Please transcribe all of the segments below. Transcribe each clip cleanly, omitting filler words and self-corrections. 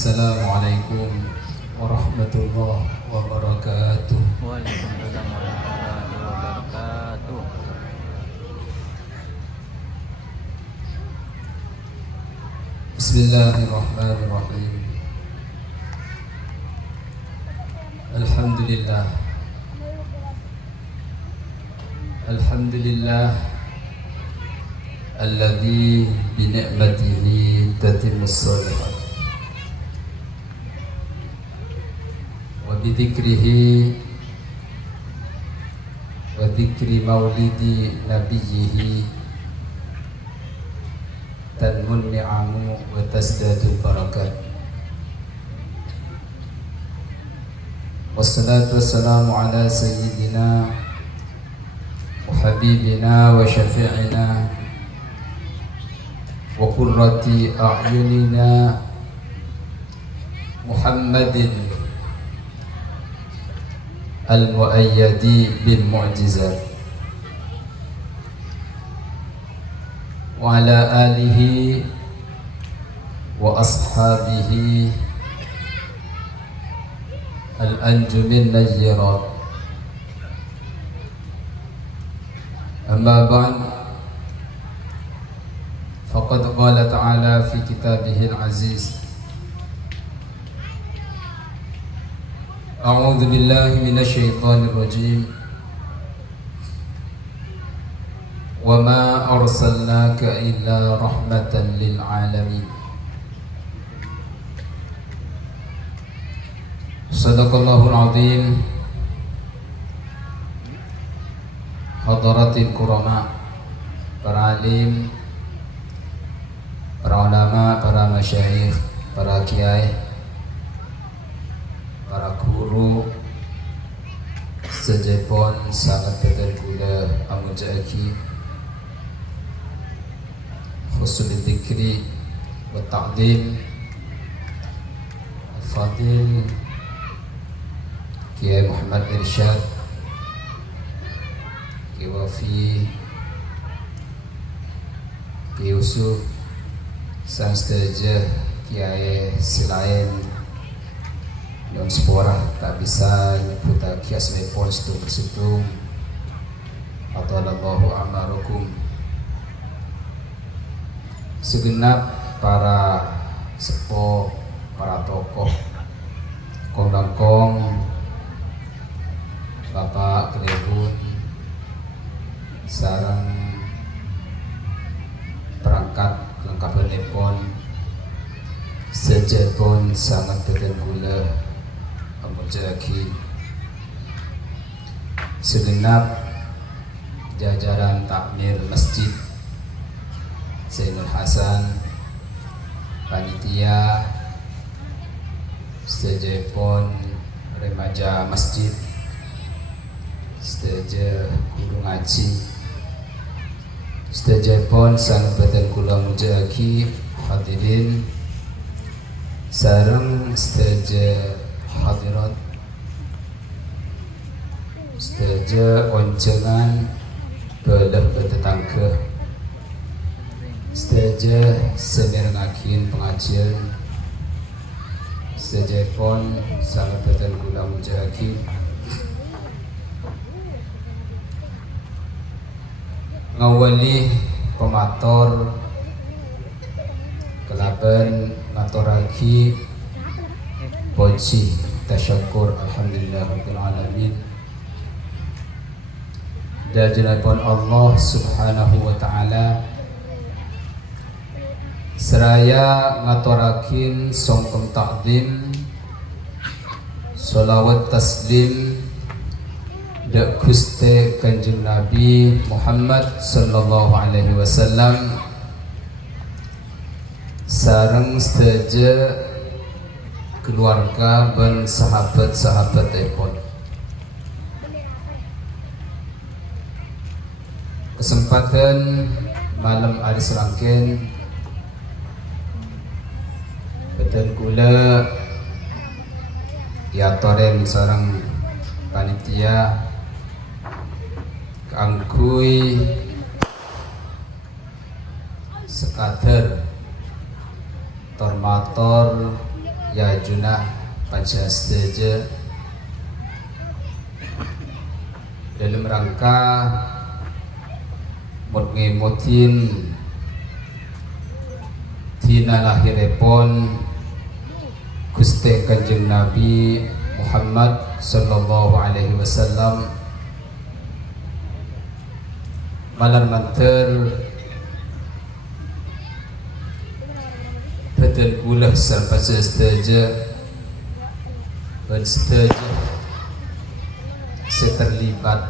Assalamualaikum warahmatullahi wabarakatuh. Waalaikumsalam warahmatullahi wabarakatuh. Bismillahirrahmanirrahim. Alhamdulillah. Alhamdulillah alladzi bi ni'matihi tatimmus shalihat. Wa bi dzikrihi wa dzikri maulidi nabiyhi tanmun ni'amu wa tasdadul barakat. Wassalatu wassalamu ala sayyidina wa habibina wa syafi'ina wa qurrati a'yunina Muhammadin al-mu'ayyadi bil mu'jizat wa ala alihi wa ashabihi al-anjumin najjirat. Amma ba'd, faqad qala ta'ala fi kitabihil aziz, a'udzu billahi minasy syaithanir rajim, wa ma arsalnaka illa rahmatan lil alamin. Sadaqallahul azim. Hadaratil kurama, para alim, para ulama, para masyayikh, para kiai, para guru sejepon sangat betul gula amujaki khusul dzikri wa ta'dim al-fadil Kiai Muhammad Irsyad, Kiai Wafi, Kiai Yusuf, sang sedaja Kiai selain yang sepora tak bisa nyebut kias lepon setung atau Allahu amarukum. Segenap para sepuh, para tokoh kong-kong, Bapak Kedebun, sarang perangkat kelengkapan lepon sejepon sangat betul gula amujaki, segenap jajaran takmir masjid Zainul Hasan, panitia sejepon remaja masjid, sedaja guru ngaji, sedajapun sang badan kula mujaki hadirin sareng sedaja hadirat, sedaja oncengan belah betetangga, sedaja semirengakin pengajian, sedajapun sang badan kula mujaki ngawali pemator kelaban ngaturaki puji tasyakur alhamdulillah rabbil alamin. Dajenipun Allah subhanahu wa ta'ala seraya ngaturakin songkem takdim sholawat taslim dak Gusti Kanjeng Nabi Muhammad sallallahu alaihi wasallam sareng sedaja keluarga dan sahabat-sahabat epon. Kesempatan malam hari serangken betul kula diatoren sareng panitia angkui sekadar tormator ya junah panca seteja dalam rangka ngemotin tina lahiripun Gusti Kanjeng Nabi Muhammad sallallahu alaihi wasallam malam manter betul pula sampai seteja seterlibat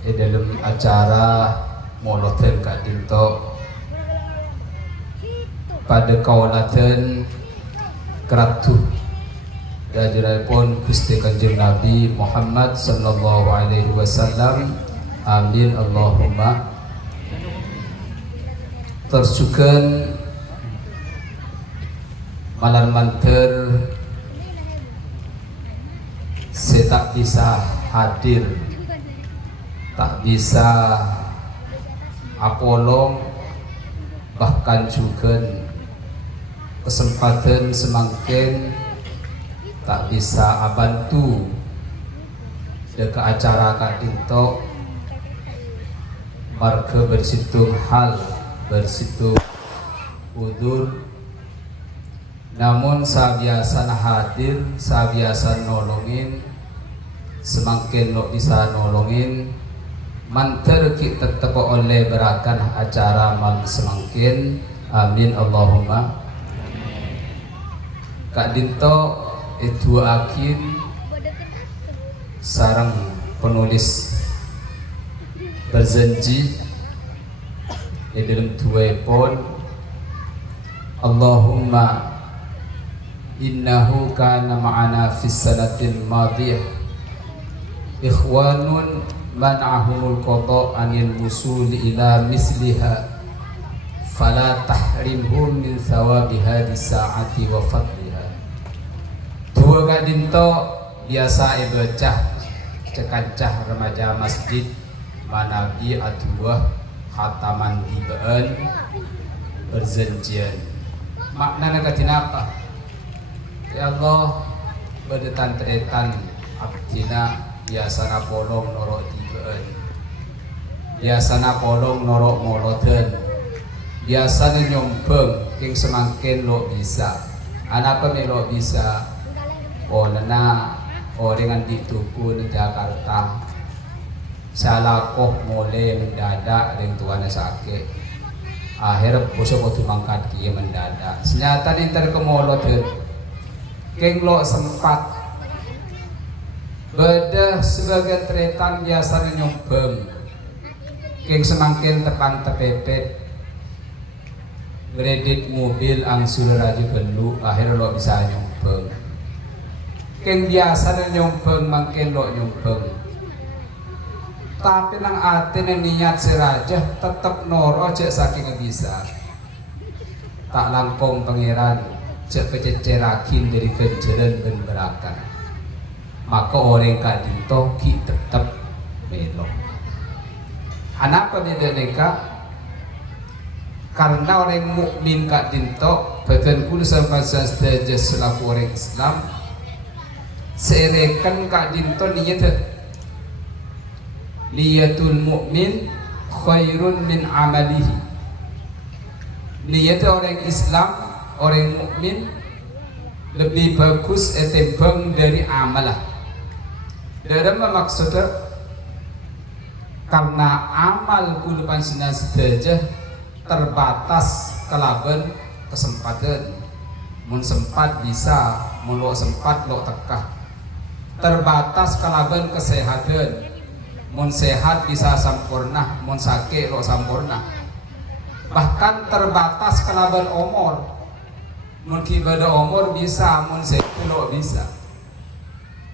di dalam acara moloten Kak Dinto pada kaulatan keratu dajiripun Gusti Kanjeng Nabi Muhammad sallallahu alaihi wasallam. Amin Allahumma. Tersukan malam manter saya tak bisa hadir, tak bisa apolong, bahkan juga kesempatan semakin tak bisa bantu dekat acara Kak Dinto marga bersitung hal bersitung udur. Namun sabiasa hadir, sabiasa nolongin, semakin lo bisa nolongin, manter kita teko oleh berakan acara mal semakin. Amin Allahumma. Kak Dinto itu akin sarang penulis berjanji di dalam dua pon Allahumma innahu kana ma'ana fis sanatil madiyah ikhwanun man'ahumul qada anil wusuli ila misliha fala tahrimhum min thawabi hadis saati wa fadliha. Dua Kak Dinto biasa baca cekancah remaja masjid manabi aduah khataman dibaan berjanjian maknanya katina apa? Ya Allah berdetan teretan abdina biasana polong norok dibaan, biasana polong norok moloten, biasanya nyombeng king semakin lo bisa anak apa lo bisa nena dengan dituku di Jakarta salakoh mulai mendadak dengan tuannya sakit akhir bosok waktu mangkat kia mendadak senyata di terkemolot keng lo sempat beda sebagai tretan biasa nyombeng keng semakin tepang tepepet kredit mobil angsur raju gelu akhir lo bisa nyombeng keng biasa nyombeng makin lo nyombeng tapi nang ati niat seraja tetap noro cek saking bisa tak langkong pangeran cek pececerakin dari kejaran dan berakan maka orang Kak Dinto ki tetap melo anak apa dia neka karena orang mukmin Kak Dinto bahkan kudu sampai saja selaku orang Islam serekan Kak Dinto niyatul mukmin khairun min amalihi. Niat orang Islam, orang mukmin lebih bagus etimbang dari amalah. Dalam maksudnya karena amal kulupan sinan sedajah terbatas kelaban kesempatan. Mun sempat bisa, mun lo sempat lo tekah. Terbatas kelaban kesehatan. Mun sehat bisa sampurna, mun sakit lo sampurna. Bahkan terbatas kelaban umur. Mun kibada umur bisa, mun sehat lo bisa.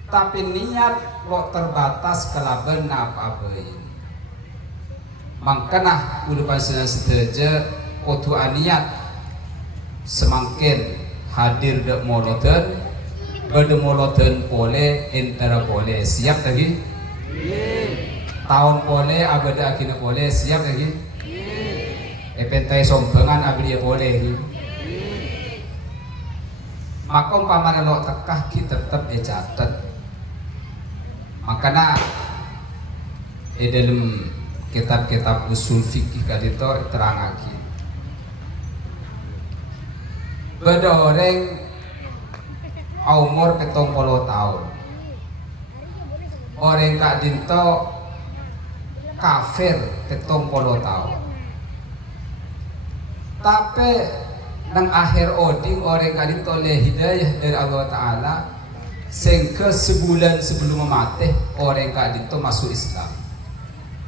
Tapi niat lo terbatas kelaban apa-apain. Mangkana udah pasien sedaja kudu aniat semakin hadir dek moloten, bade moloten pole entara pole siap lagi. Tahun pole abada akhirnya pole siap lagi. Epentai sombengan abdi pole lagi. maka umpamanya lo tekah ki tetap catet. Makanya dalam kitab-kitab usul fikih kadito terangake beda orang umur 70 tahun orang kak dinto kafir 70 tahun tapi nang akhir oding orang kak dinto oleh hidayah dari Allah Ta'ala sehingga sebulan sebelum mati orang kak dinto masuk Islam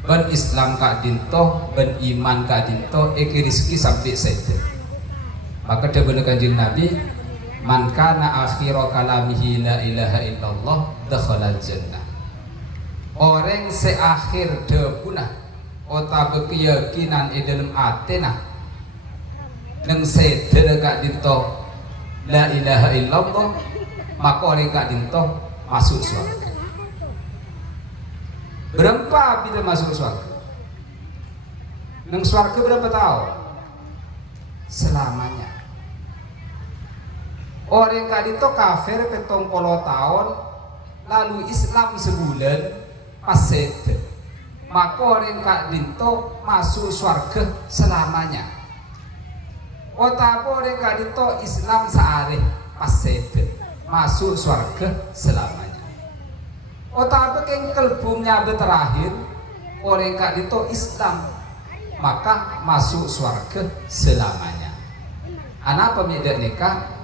ben Islam kak dinto ben iman kak dinto eki rizki sampai saja. Maka dia kanjeng Nabi, man kana akhiru kalamihi la ilaha illallah dakhalal jannah. Orang seakhir debuna ota keyakinan dalam atena nang sedere kak dinto la ilaha illallah, maka orang kak dinto masuk surga. Berapa kita masuk surga? Nang surga berapa tahun? Selamanya. Orang kali itu kafir 70 tahun, lalu Islam sebulan pas sete. Maka orang kali itu masuk surga selamanya. Otapo orang kali itu Islam sehari pas sete, masuk surga selamanya. Otapo yang kelbumnya terakhir, orang kali itu Islam, maka masuk surga selamanya. Anak pemilik nikah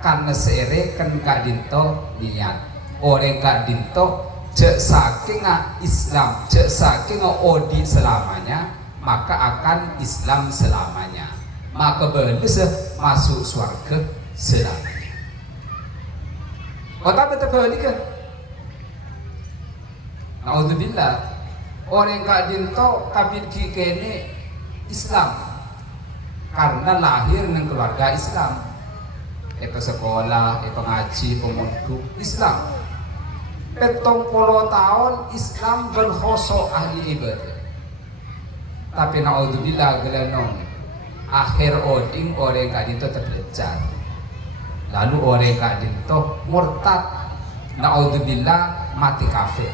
karena sere kan kak dinto niat orang kak dinto cek saking Islam cek saking odi selamanya maka akan Islam selamanya maka belis masuk surga selamanya. Kota betul balik kan? Naudzubillah orang kak dinto kabin kini Islam karena lahir dengan keluarga Islam. Sekolah, pengaji, pemunduk Islam 70 tahun Islam berkhosok ahli ibadah. Tapi naudzubillah gelanon akhir oding orang kak dinto terbelajar, lalu orang kak dinto murtad, naudzubillah mati kafir.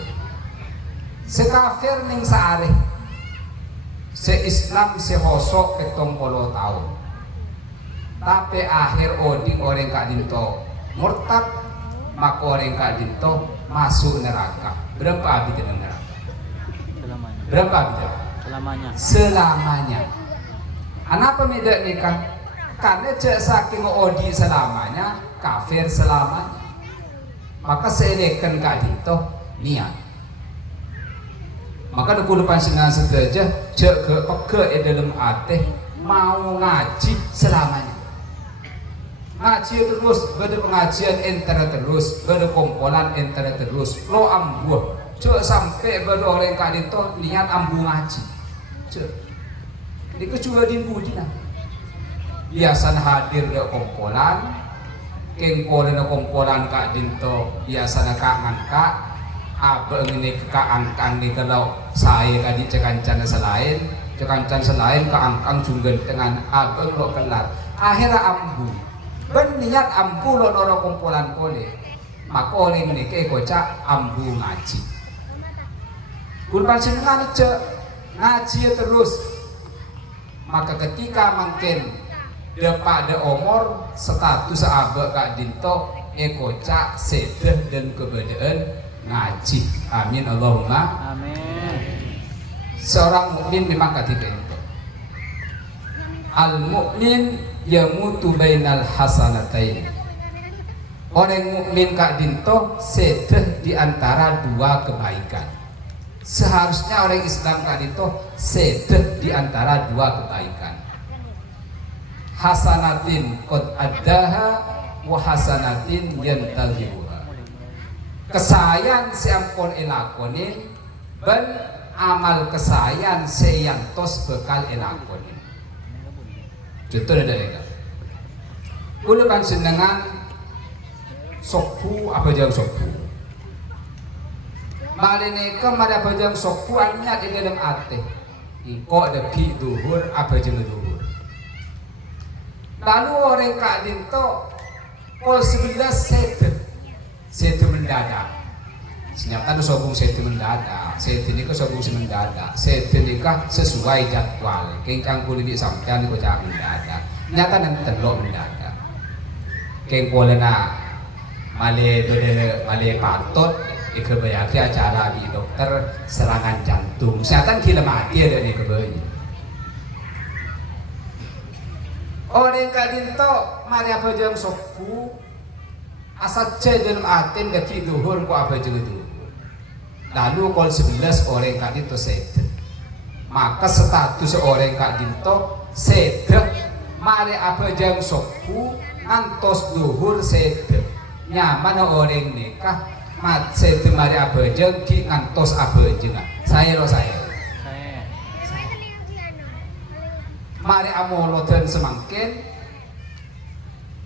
Sekafir ning saare se Islam se khosok 70 tahun. Tapi akhir oding orang kak dinto murtad, maka orang kak dinto masuk neraka. Berapa abdi dalam neraka? Selamanya. Berapa abdi? Selamanya. Selamanya. Kenapa beda nikah? Karena cek saking odi selamanya, kafir selamanya. Maka selekan kak dinto niat. Maka dukul pansingan sedaja cek ke dalam ateh mau ngaji selamanya. Ngaji terus, pada pengajian enter terus, pada kompolan enter terus, lo ambuh, cek sampai pada orang kak dinto niat ambuh ngaji, cek, ini kecuali dimbudi nah, biasa hadir di kompolan, kengkolan kompolan kak dinto biasa kak ngangka, abang ini kak angkang di kalau saya kadi cekancan selain, keangkang juga dengan abang lo kelar, akhirnya ambuh. Ben niat ambu lo noro kumpulan kole maka oleh menikah kocak ambu ngaji kurban senengan cek ngaji terus maka ketika mungkin depak de umur status abek kak dinto kocak sedeh dan kebedaan ngaji amin Allahumma Amin. seorang mukmin memang ketika itu al mukmin yamutu bainal hasanatain. Orang mukmin kak dinto sedeh di antara dua kebaikan. Seharusnya orang Islam kak dinto sedeh di antara dua kebaikan. Hasanatin qad addaha wa hasanatin yantadhibuha. Kesayan siampun elakonin ben amal kesayan seyantos bekal elakonin. Contoh ada mereka. Kulo kan senengan sokpu apa jang sokpu. Malineka mada apa jang sokpu anya di dalam ate. Iko ada ki duhur apa jang duhur. Lalu orang kak dinto Kol 11 sete mendadak. Senyata sobung sete mendadak. Sete ini sobung mendadak. Sete ini sesuai jadwal. Kengkang kulit sampean ini kocak mendadak. Nyata nanti telok mendadak. Keng polena male patut ikebayaki acara di dokter serangan jantung. Seatan gila mati ada di kebanyi. Orang kadinto mari apa jam soku asal dalam atin daki duhur ku apa juga duhur. Lalu kol 11 orang kadinto sedek. Maka status orang kadinto sedek mari apa jam soku antos duhur sedek. Nyaman orang nikah mat sedek mari apa jam ki antos apa jeng. Saya. Mari amolodan semangkin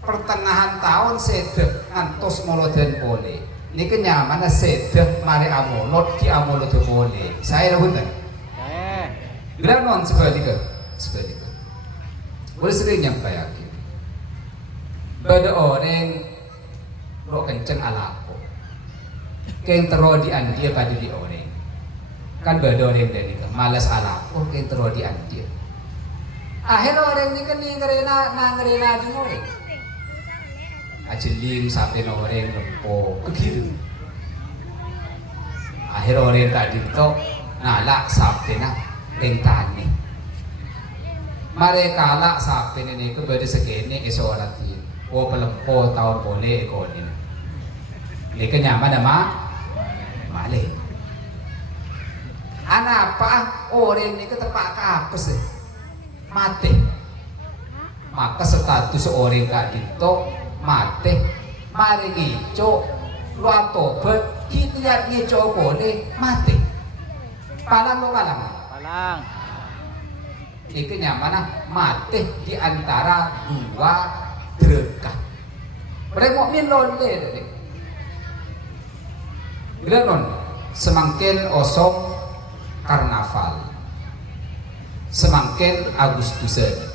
pertengahan tahun sedek ngantos molodan boleh. Ini kenyamanan sedek mari amolod ki amolod boleh. Saya rahuntan. Granon seperti itu. Boleh sering nyampaikan. Bada orang lo kenceng alako. Keng tero di andia pada di orang. Kan bada orang dari itu malas alako keng tero di andia. Akhir orang ini kan ngerena di orang. Ajeling sampai orang lempo kegiru. Akhir orang tadi itu nalak sampai na rentani. Mereka nalak sampai ini kepada segini esolati. Oh pelempo tahun boleh ekonin. Ini kenyaman ama malih. Anak apa orang ini keterpakai apa sih? Mati. Maka status orang kak dito mati. Mari ngico luar tobat kita ngico boleh mati. Palang. Ini kenyamanan mati di antara dua derajat. Mereka mukmin loleh tadi. Bila semakin osong karnaval. Semakin Agustusan,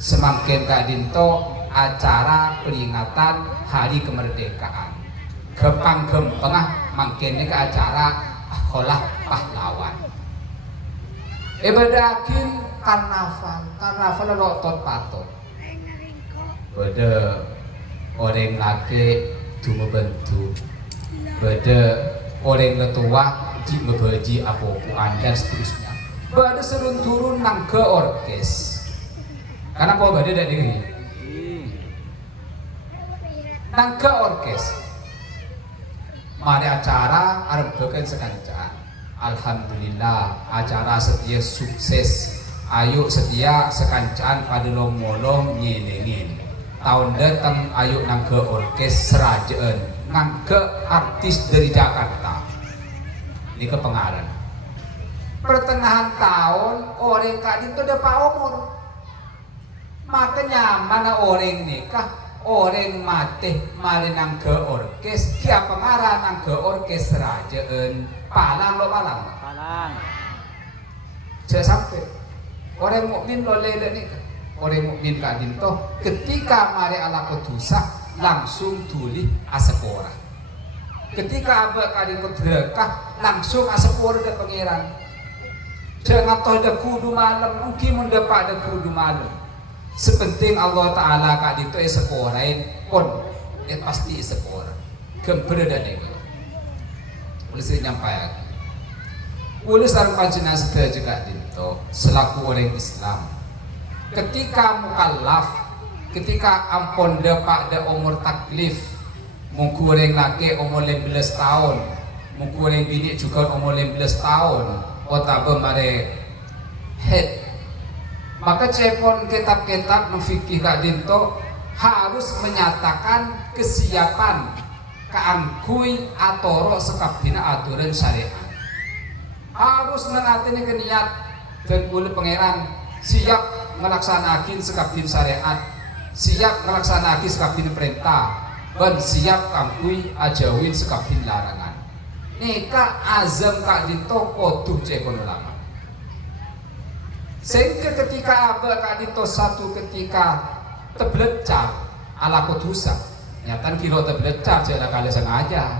semakin kadinto acara peringatan hari kemerdekaan. Gempang-gempengah makin ke acara holah pahlawan. Badakin karnaval lo tot pato. Bada orang laki tu membantu, bada orang letua di membaji apa-apaan dan seterusnya. Bada serun turun nang ke orkes. Karena kau bada dari ini. Nang ke orkes. Mari acara arep sekancaan. Alhamdulillah acara setia sukses. Ayo setia sekancaan pada lomolong nyenengin. Tahun datang ayo nang ke orkes serajaan. Nang ke artis dari Jakarta. Ini ke pengarang. Pertengahan tahun orang kadi itu udah pak umur. Makanya mana orang nikah, orang mati mari nang ke orkes. Siapa pengarah nang ke orkes rajaan palang. Saya sampai orang mukmin lo lele nikah. Orang mukmin kadi itu ketika mari ala ketusa langsung tuli asepora. Ketika abah kadi kedrekah langsung asepora dan pangeran. Jangan toh ada kudu malam, mungkin mendapat ada kudu malam. Sepenting Allah Ta'ala kak itu seporain pun, pasti sepora. Kembali dan itu. Boleh saya nyampaikan. Boleh sarang panjina setelah juga itu selaku orang Islam. Ketika mukallaf, ketika ampun dapat ada umur taklif, mungkin orang laki umur 15 tahun, mungkin orang bini juga umur 15 tahun. Otabe mare head. Maka cepon kitab-kitab memfikih kak dinto harus menyatakan kesiapan keangkui atoro sekabina aturan syariat. Harus mengatini keniat dan kulit pangeran siap melaksanakan sekabin syariat, siap melaksanakan sekabin perintah, dan siap kangkui ajawin sekabin larangan. Nika azam kak dito koduh cekon ulama. Sehingga ketika abah kak dito satu ketika teblecak ala kodusa Nyatan kilo terbelecak cila kali sengaja.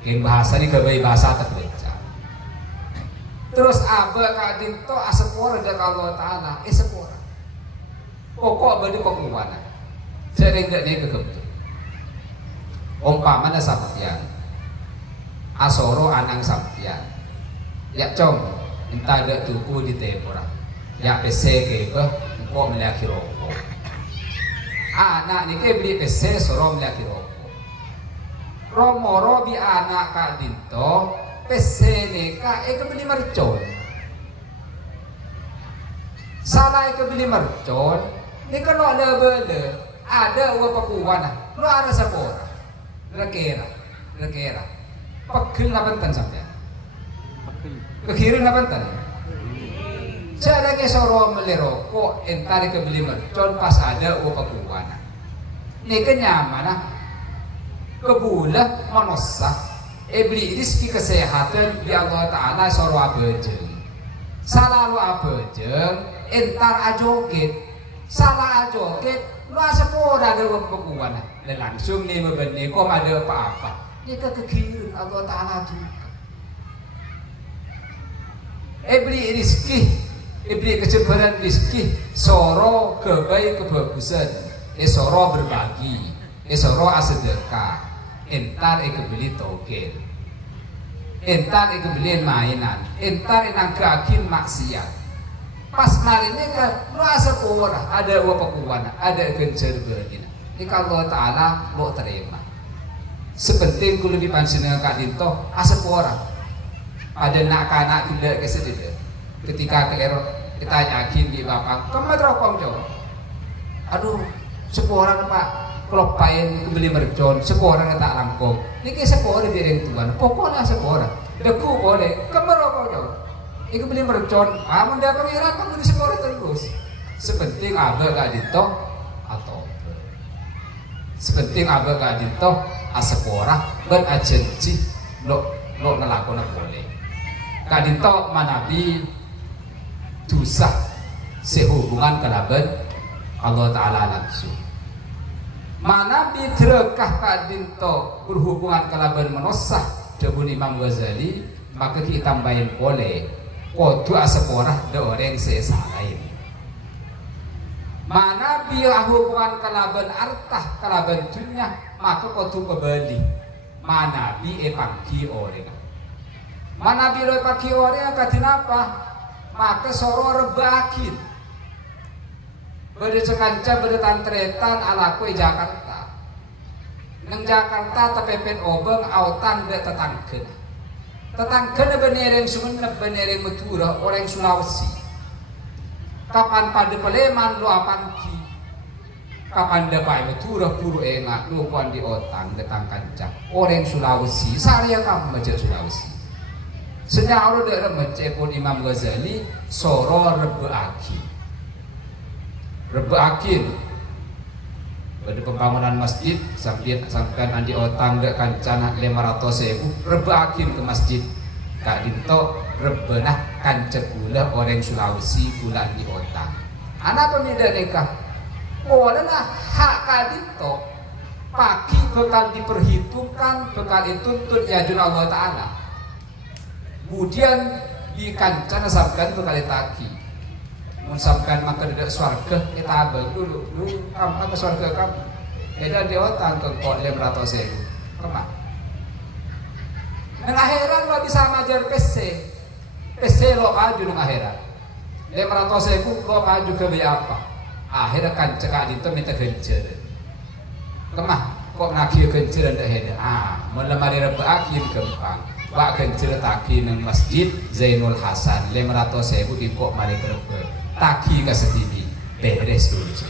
Yang bahasa ini kebayi bahasa terbelecak. Terus abe kadin to asepora dari Allah Ta'ala sepora. Pokok badi penguana. Sering gak nih kegebtu. Umpamanya sampian. Asoro anang sampian. Ya com, entah ada tuku di tepora. Ya PC ke engkau melaki rokok. Anak ni ke beli PC soro melaki rokok. Romoro bi anak kak dinto PC ni kak beli mercon. Salah beli mercon. Ni kalau ada bela ada uang pakuan lo ada sapora. Rekera. Pagkil na bantan sampai. Kekirin na bantan. Saya lagi soro melero ko entari kebeli mercon pas ada uang pakuan. Ni kenyamanan. Kebulah manusia beli rezeki kesehatan di Allah Ta'ala soro abejeng salah lu abejeng entar ajoget salah ajoget lu asapora ada pekuan dan langsung nih bebenih kok ada apa-apa ini kekirin Allah Ta'ala juga beli rezeki beli kecebaran rezeki soro kebaik kebagusan soro berbagi soro asedekah entar beli token entar beli mainan entar inang keakin maksiat pas hari ini kan lu asa pora ada uang pekuan ada gencer berdina ini kalau Ta'ala lo terima sepenting kulo di pansinan kak dinto asa pora ada nak kanak tidak kesedih ketika kelero kita yakin di bapak kamu teropong jauh aduh seporang pak kalau payen kebeli mercon, sekolah tak langkong. Niki sekolah di yang tuan, pokoknya sekolah. Deku boleh, kemerokok jauh. Iku beli mercon, mendak pengiran kamu di sekolah terus. Sepenting abah gak dito atau sepenting abah gak dito sekolah beragensi lo ngelakon boleh. Gak dito manabi dosa sehubungan kelaban Allah Ta'ala langsung. Mana bidrekah kadinto berhubungan kelaban menosah jabun Imam Ghazali maka kita tambahin oleh kodu aseporah de orang sesalain. Mana biar hubungan kelaban artah kelaban dunia maka kodu kebali. Mana bi pagi orang. Mana bi pagi orang kadinapa maka soro rebakin. Berde sekanca berde tantretan ala kue Jakarta. Neng Jakarta tepepen obeng autan de tetangken. Tetangken benereng Sumenep benereng Madura orang Sulawesi. Kapan pada Paleman lu apangki. Kapan de pai Madura puru enak lu kuan di otang detang kanca. Orang Sulawesi saya kamu maja Sulawesi. Senyawa de remecepon Imam Ghazali soro rebeaki. Rebeakin pada pembangunan masjid sampai andi otang dek kancana 500.000 rebeakin ke masjid kak dinto rebenah kancet gula orang Sulawesi gula di otang anak pemida nikah boleh lah hak kak dinto pagi bekal diperhitungkan bekal dituntut ya jun Allah Ta'ala kemudian di kancana sampai bekal ditaki mensampaikan maka tidak swarga kita abel dulu kamu ke swarga kamu beda di otang ke kok 500.000 kemana neng akhirat lo bisa ngajar PC lo maju neng akhirat 500.000 lo maju ke biaya apa akhirnya kan cekak itu minta gencer kemah kok nagih gencer dan dah melemari rebe akhir kempang wak gencer taki neng masjid Zainul Hasan 500.000 di kok mari rebe taki ke setini beres dulu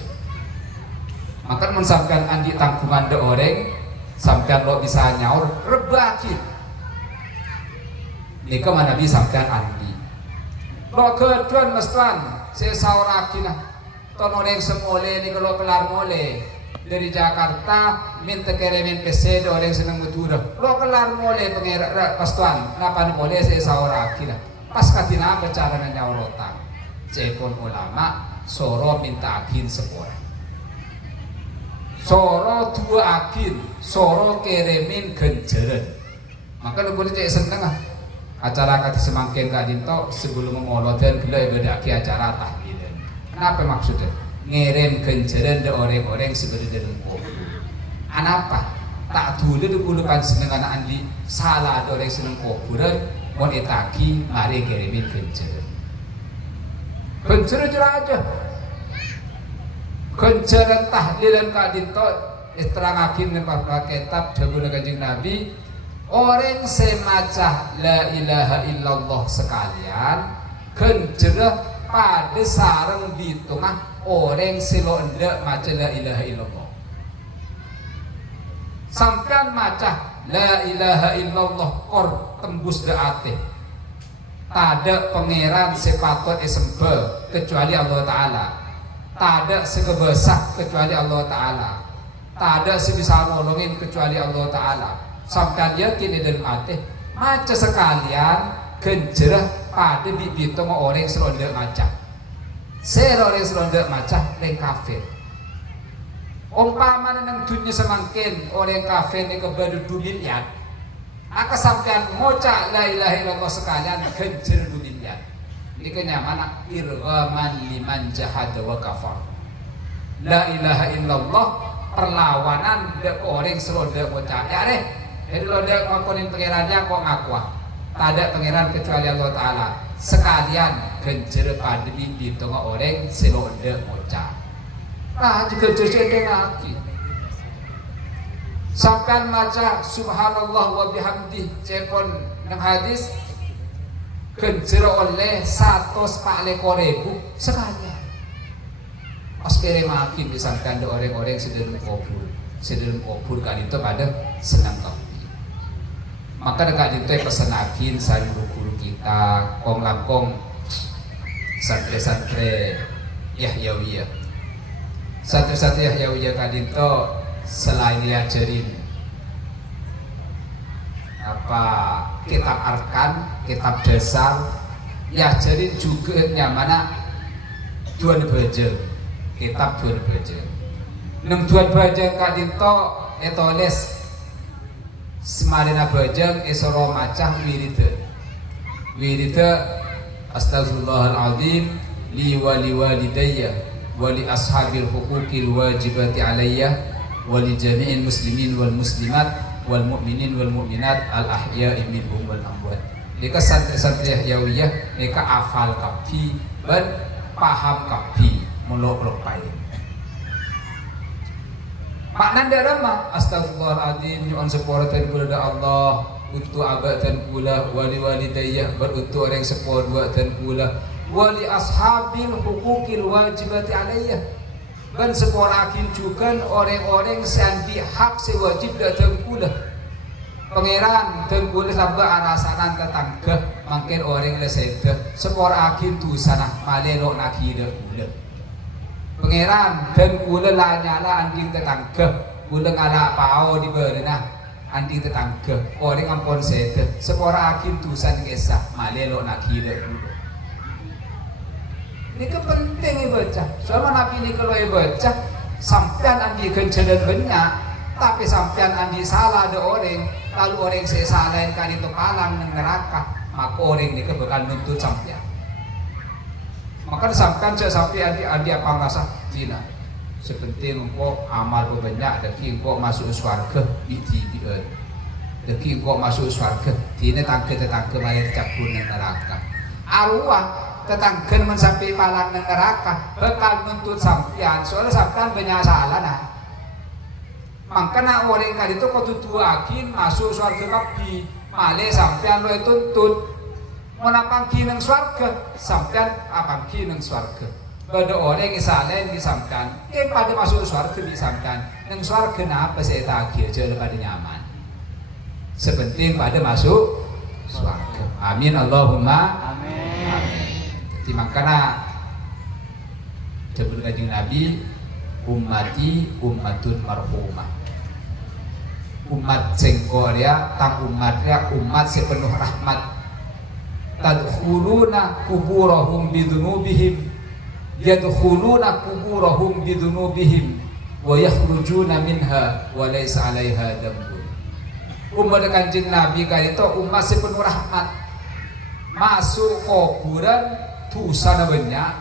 maka mensampaikan andi tanggungan de orang sampai lo bisa nyaur rebakin ini kemana bisa sampai andi lo kedua mestan saya saurakin tono yang semole ini kalau kelar mole dari Jakarta minta kirimin PC de orang senang Madura lo kelar mole pengerak pastuan ngapain mole saya saurakin pas katina bicara nyaur otak cepon ulama soro minta akin sekolah soro dua akin soro keremin genjeren. Maka lu boleh cek seneng acara kata semangkin Kak Dinto sebelum mengolodan gila ibadaki acara tahlilan. Kenapa maksudnya? Ngirim genjeren de orang-orang sebelum dalam kubur. Anapa? Tak dulu di kulupan seneng anak andi salah de orang seneng kuburan mau etaki mari kirimin genjeren. Genjeren aja. Genjeren tahlilan Kak Dinto terangakin dengan kitab Jabul Kanjeng Nabi. Orang semacah la ilaha illallah sekalian genjerah pada sarang di tengah orang silonda maca la ilaha illallah. Sampean maca la ilaha illallah kor tembus de ate. Tada pangeran sepatut esembe kecuali Allah Ta'ala. Tada sekebesak kecuali Allah Ta'ala. Tada sebisa nolongin kecuali Allah Ta'ala. Sampai yakin dan mati maca sekalian genjerah pada bibit orang seronda maca orang seronda maca yang kafir umpama nang dunia semangkin orang kafir ni kebedu 2 miliar maka sampean moca la ilaha illallah sekalian genjer 2 miliar ini kenyamanan irghaman liman jahada wa kafar la ilaha illallah perlawanan de orang seronda moca ya deh. Jadi lo ada ngakuin pengirannya kok ngaku tak ada pengiran kecuali Allah Ta'ala sekalian genjer pada di tengah orang selonde moca nah juga genjer lagi sampai maca subhanallah wa bihamdih cepon yang hadis genjer oleh 140.000 sekalian pas kere makin disangkan ada orang-orang sedang kubur kali itu pada senang kau. Maka dekat itu pesenakin sari guru kita kong langkong santri-santri Yahyawiyah. Santri-santri Yahyawiyah kadin itu selain diajarin apa kitab arkan, kitab dasar, diajarin juga nyamana Tuan Baja, kitab Tuan Baja. Nem Tuan Baja kadin itu etoles semarina bajang esoro macah wirida astaghfirullahaladzim li wali walidayya wali ashabil huquqil wajibati alayya wali jami'in muslimin wal muslimat wal mu'minin wal mu'minat al ahya'i minhum wal amwat. Mereka santri-santri Yahyawiyah mereka hafal kapi dan paham kapi muluk-muluk paling makna darama astagfirullahaladzim nyuan sepura dan kula da Allah utu abad dan kula wali walidayah berutu orang sepura dua dan kula wali ashabil huquqil wajibati alayya dan sepura akin juga orang-orang yang hak sewajib dan kula pangeran dan kula sabda arasanan tetangga makin orang leseda sepura akin tu sana malelo nakida kula pangeran dan kula la nyala anding tetangga kula ngala pao di berena anding tetangga orang ampun sete sepora akin tusan kesah malelo nakira kula ini penting baca soalnya nabi ini kalau baca sampean andi kencelan banyak tapi sampean andi salah ada orang lalu orang saya salahin kan itu palang nang neraka maka orang ini bakal nuntut sampean. Maka disampaikan saya sampai adi apa nggak sah Cina sepenting engkau amal banyak deki engkau masuk surga deki engkau masuk surga Cina tangke mayat cakun yang neraka arwah tetangga mensampai palang yang neraka bakal nuntut sampean soalnya sampean banyak salah nah makanya orang kali itu kau tutu akin masuk surga kapi male sampean lo tuntut mau napangki nang swarga sampean apangki nang swarga pada orang yang saleh disampean pada masuk swarga disampean nang swarga napa saya tagih aja pada nyaman sepenting pada masuk swarga amin Allahumma amin. Jadi makanya Jabul Kanjeng Nabi ummati ummatun marhumah umat sengkoria tang umatnya umat sepenuh rahmat tadkhuluna kuburahum bidunubihim yadkhuluna kuburahum bidunubihim wa yakhrujuna minha wa laysa 'alaiha dambun. Umat Kanjeng Nabi kali itu umat si penuh rahmat. Masuk kuburan dosa banyak,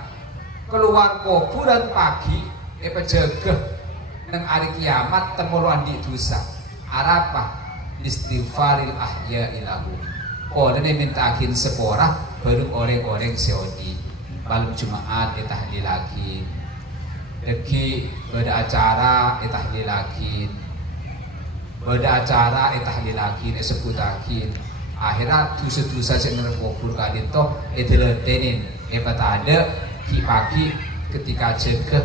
keluar kuburan pagi pejegeh nang hari kiamat temuluan di dosa. Arapa istighfaril ahya ilahu. Oh, dan mintakin seporah baru orang-orang seodi. Malam Jumat tahlil lagi. Deki pada acara tahlil lagi. Pada acara tahlil lagi sebutakin. Akhirnya dosa-dosa sing kubur kadito diletenin pada ki pagi ketika jegeh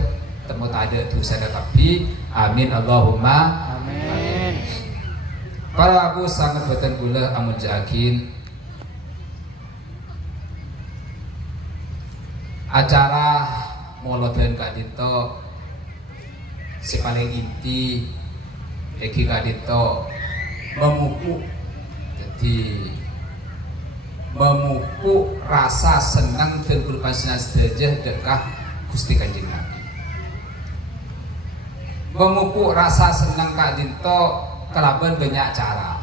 temu tade dosa tapi amin Allahumma Amin. Para aku sangat boten kula amun jakin acara moloden kadito si paling inti eki kadito memupuk memupuk rasa senang dan berpasangan sedajah dekah Gusti Kanjeng Nabi. Memupuk rasa senang Kak Dinto kelaban banyak cara.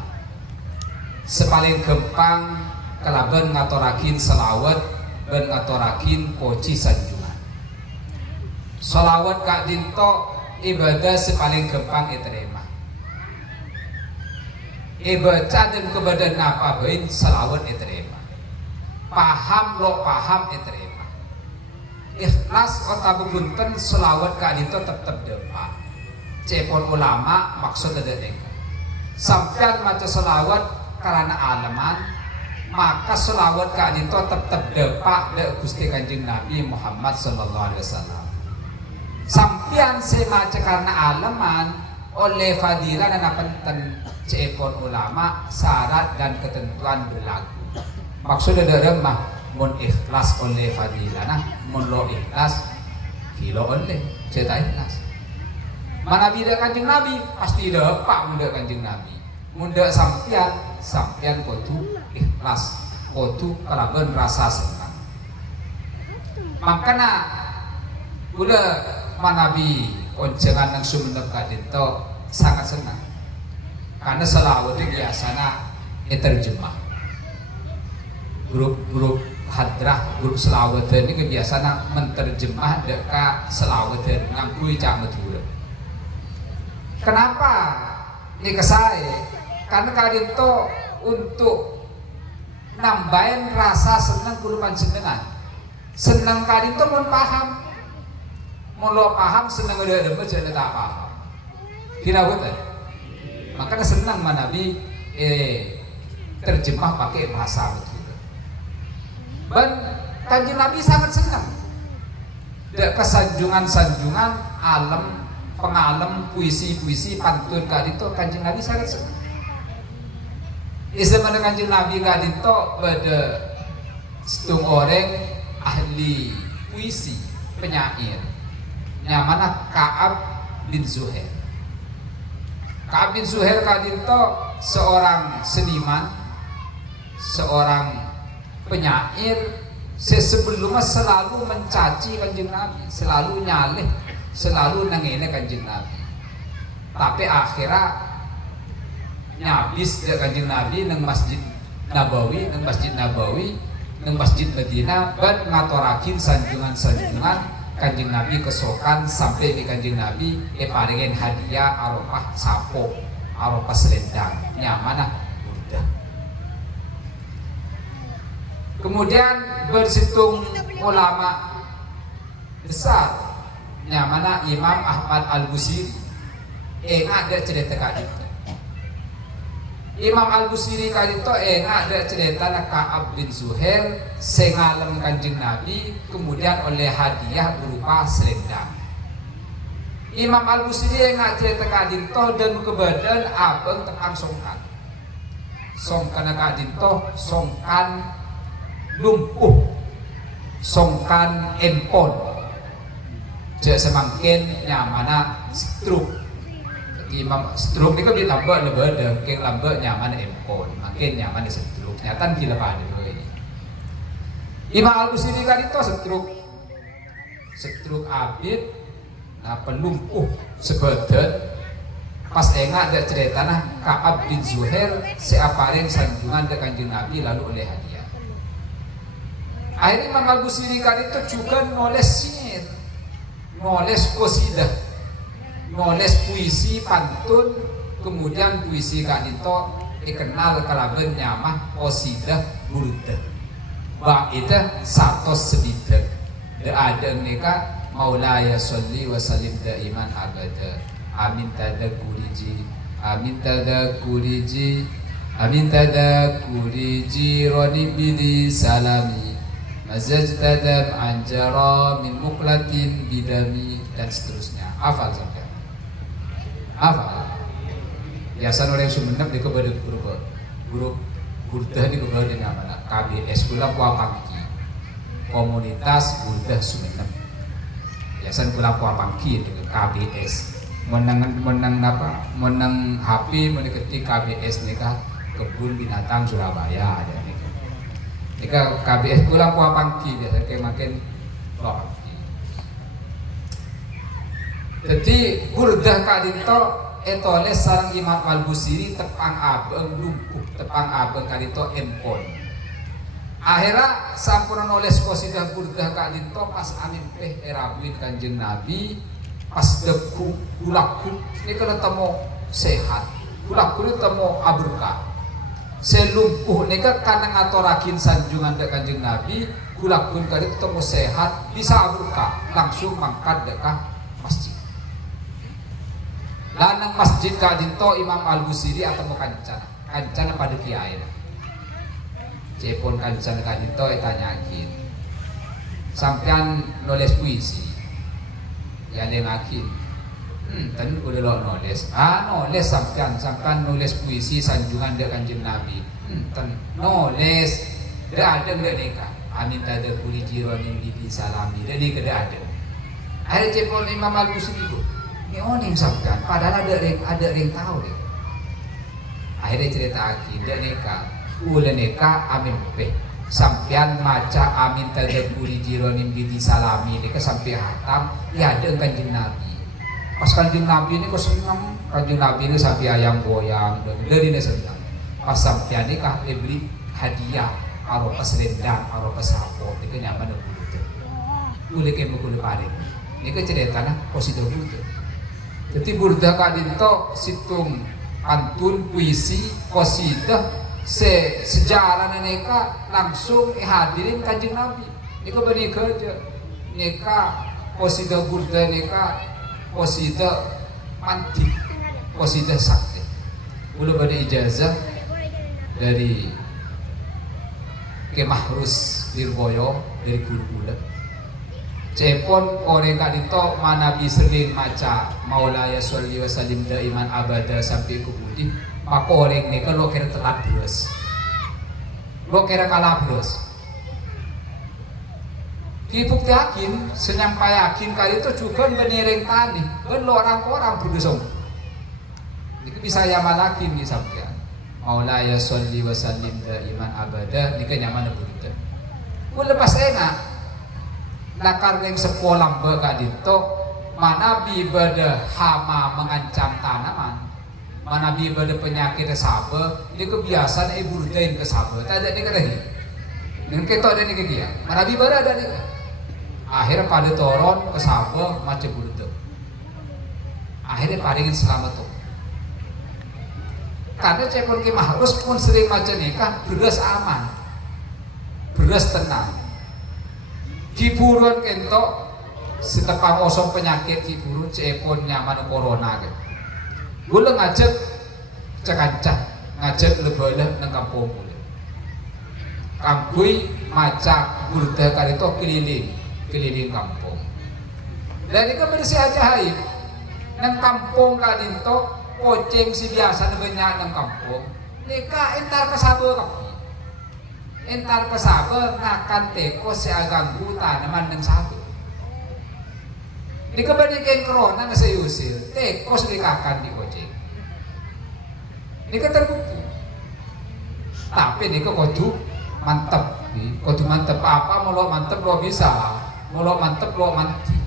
Sepaling gampang kelaban ngatorakin selawat dan ngatorakin poci sanjungan. Selawat Kak Dinto ibadah sepaling gampang diterima. Baca dan kebadan apa bain selawat diterima. Paham lo paham diterima. Ikhlas otak bunten selawat kali itu tetap depa. Cepon ulama maksud ada deka. Sampai maca selawat karena alaman, maka selawat kali itu tetap depa de Gusti Kanjeng Nabi Muhammad sallallahu alaihi wasallam. Sampian saya maca karena alaman oleh fadilah dan penten cepon ulama syarat dan ketentuan berlaku. Maksudnya dalam mah mun ikhlas oleh fadilah nah mun lo ikhlas kilo oleh cerita ikhlas. Mana bida Kanjeng Nabi pasti dapat munda Kanjeng Nabi. Munda sampian kudu ikhlas, kudu kalaban rasa senang. Makanya udah manabi oncengan yang sumenep kadito sangat senang. Karena selawat biasanya terjemah grup hadrah grup selawat ini kebiasaan menterjemah deka selawat ngangkui cak madura. Kenapa ini kesai? Karena kali itu untuk nambahin rasa senang kudu panjenengan. Senang kali itu mau paham, mau lo paham senang udah ada baca tak paham. Kira betul. Makanya senang Nabi terjemah pakai bahasa betul. Dan Kanjeng Nabi sangat senang. Kesanjungan-sanjungan alam, pengalem, puisi-puisi, pantun kali itu Kanjeng Nabi sangat senang. Islam Kanjeng Nabi kali itu pada setung orang ahli puisi, penyair. Yang mana Ka'ab bin Zuhair. Ka'ab bin Zuhair kadito seorang seniman, seorang penyair, sebelumnya selalu mencaci Kanjeng Nabi, selalu nyalih, selalu nangene Kanjeng Nabi. Tapi akhirnya nyabis Kanjeng Nabi nang Masjid Nabawi, nang Masjid Madinah, dan ngatorakin sanjungan-sanjungan Kanjeng Nabi kesokan sampai di Kanjeng Nabi paringin hadiah arupah sapo, arupah selendang, nyamana mudah. Kemudian bersitung ulama besar, nyamana Imam Ahmad Al-Busiri. Ada cerita kali itu. Imam Al-Busiri kali itu ada cerita Ka'ab bin Zuhair sengalem Kanjeng Nabi kemudian oleh hadiah berupa selendang. Imam Al-Busiri cerita kali itu dan kebadan abang tekang songkan. Songkan kali itu songkan lumpuh, songkan empon. Jadi semakin nyamana stroke. Imam stroke itu ditambah lebih keng lambat nyaman empon, makin nyaman di stroke. Nyata gila pada ini. Imam Al-Busiri kan itu stroke abid pelumpuh sebadan pas enggak ada cerita nah Ka'ab bin Zuhair seaparin sanjungan ke Kanjeng Nabi lalu oleh hadiah. Akhirnya Imam Al-Busiri kali itu juga nulis syair, nulis qasidah, nulis puisi pantun, kemudian puisi kali itu dikenal kalaban nyamah qasidah burdah. Bak itu satu sebidak. Ada mereka Maulaya sholli wa sallim daiman abada. Amin tadakuriji, amin tadakuriji, amin tadakuriji roni bili salami, mazaj tadam anjara min muklatin bidami dan seterusnya. Hafal sampai. Hafal. Biasa orang Sumenep di kepada guru Burdah di kepada dengan mana? KBS Kula Puapangki, komunitas Burdah Sumenep. Biasa Kula Puapangki dengan KBS. Menang HP mendekati KBS nikah kebun binatang Surabaya ada nikah KBS pulang Puapangki biasa kayak makin Puapangki. Jadi burdah kadito etoles sarang Imam Al-Busiri tepang abeng lumpuh tepang abeng kadito empon. Akhirnya sampun nulis qasidah burdah kadito pas amin erabuin Kanjeng Nabi. Pas deku kulaku ini kena temu sehat, kulaku ini temu aburka. Selumpuh ini kan karena ngatorakin sanjungan dek Kanjeng Nabi, kulaku kali temu sehat bisa aburka langsung mangkat dekah masjid. Lanang masjid kadito Imam Al-Busiri atau kancana pada kiai. Cepon kancana kadito itanyakin, sampean nulis puisi. Ya ada ngakin, tadi udah lo nulis, nulis sampean nulis puisi sanjungan dari Kanjeng Nabi, nulis, dah ada nggak nikah, amin tada kuli jironin bibi salami, dan ini kada ada. Akhirnya cepol Imam Al-Busiri itu, ini oning sampean, padahal ada ring tahu deh. Akhirnya cerita akhir, dah nikah, ulah nikah amin peh. Sampian maca amin tadaburi jironim biti salami ini ke sampai hatam ya ada Kanjeng Nabi. Pas Kanjeng Nabi ini kok seneng, Kanjeng Nabi ini sampai ayam goyang dari ini seneng. Pas sampian ini kah beli hadiah aro pas rendang aro pas sapo ini nyaman begitu. Boleh kayak mukul paling. Ini ke cerita nah positif begitu. Jadi burdah kadinto situng pantun puisi qasidah sejarah neka langsung hadirin Kanjeng Nabi. Nika bani kerja, neka qasidah burda neka qasidah mantik, qasidah sakti. Ulah pada ijazah dari Kemahrus Lirboyo dari Gulu-Gula. Cepon orang kadito mana bisrin maca Maulaya sholli wa sallim daiman abada sampai ke budi. Maka orang ini kalau kira telat beres, lo kira kalah beres. Dibukti yakin, senyampai yakin kali itu juga menireng tani, lo orang-orang berdosong. Ini bisa yaman lagi nih sampean. Maulaya sholli wa sallim daiman abada, ini kan nyaman begitu. Ku lepas enak, nakar yang sekolah berkadito, mana bibada hama mengancam tanaman. Mana bi pada penyakit sabar, ini kebiasaan ibu rutin ke sabar. Tak ada ni kata ni. Dengan kita ada ni dia. Mana bi pada ada ni. Akhirnya pada toron ke sabar macam buruk. Akhirnya pada ingin selamat tu. Karena cepon ke harus pun sering macam ni kan beras aman, beras tenang. Kiburan kento setepang osong penyakit kiburan cepon nyaman corona kan. Gula ngajak cekancah, ngajak lebalah nang kampung gula. Kampui maca burda kali itu keliling kampung. Dan itu bersih aja hai. Nang kampung kali itu poceng si biasa banyak nang kampung. Nika entar kesabar kapi. Entar kesabar ngakan teko seaganggu tanaman nang satu. Di kebanyakan corona nggak saya usir, tekos dikakan di Gojek. Ini kan terbukti. Tapi ini kok kudu mantep, kudu mantep apa? Mau lo mantep lo bisa, mau lo mantep lo mantep.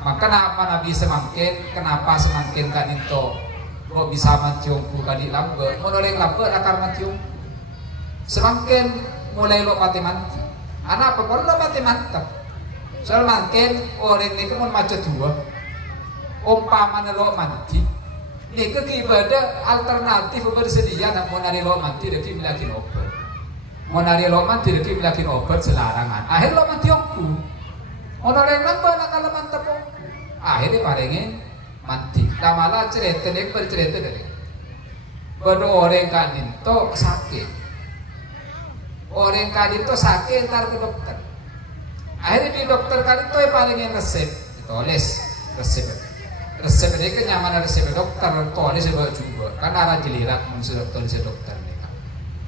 Maka kenapa Nabi semangkin, kenapa semangkin kan itu kok bisa matiungku kadi lambe, menolong lambe akar matiung. Semangkin mulai lo mati mantap. Anak apa pun lo mati mantap. Soal mangkin orang ini kan macam dua. Umpama lo mati, ini ibadah alternatif bersedia nak mau nari lo mati deki milakin obat. Mau nari lo mati deki milakin obat selarangan. Akhir lo mati aku. Mau nari lambe nakal mantap. Akhirnya paringin mati. Lamalah cerita ni bercerita dari. Berdua orang kan itu sakit. Orang kan itu sakit ntar ke dokter. Akhirnya di dokter kan itu paringin resep, ditulis resep. Resep ini kenyamanan resep dokter tulis juga. Kan arah jelirak menurut tulis dokter ni.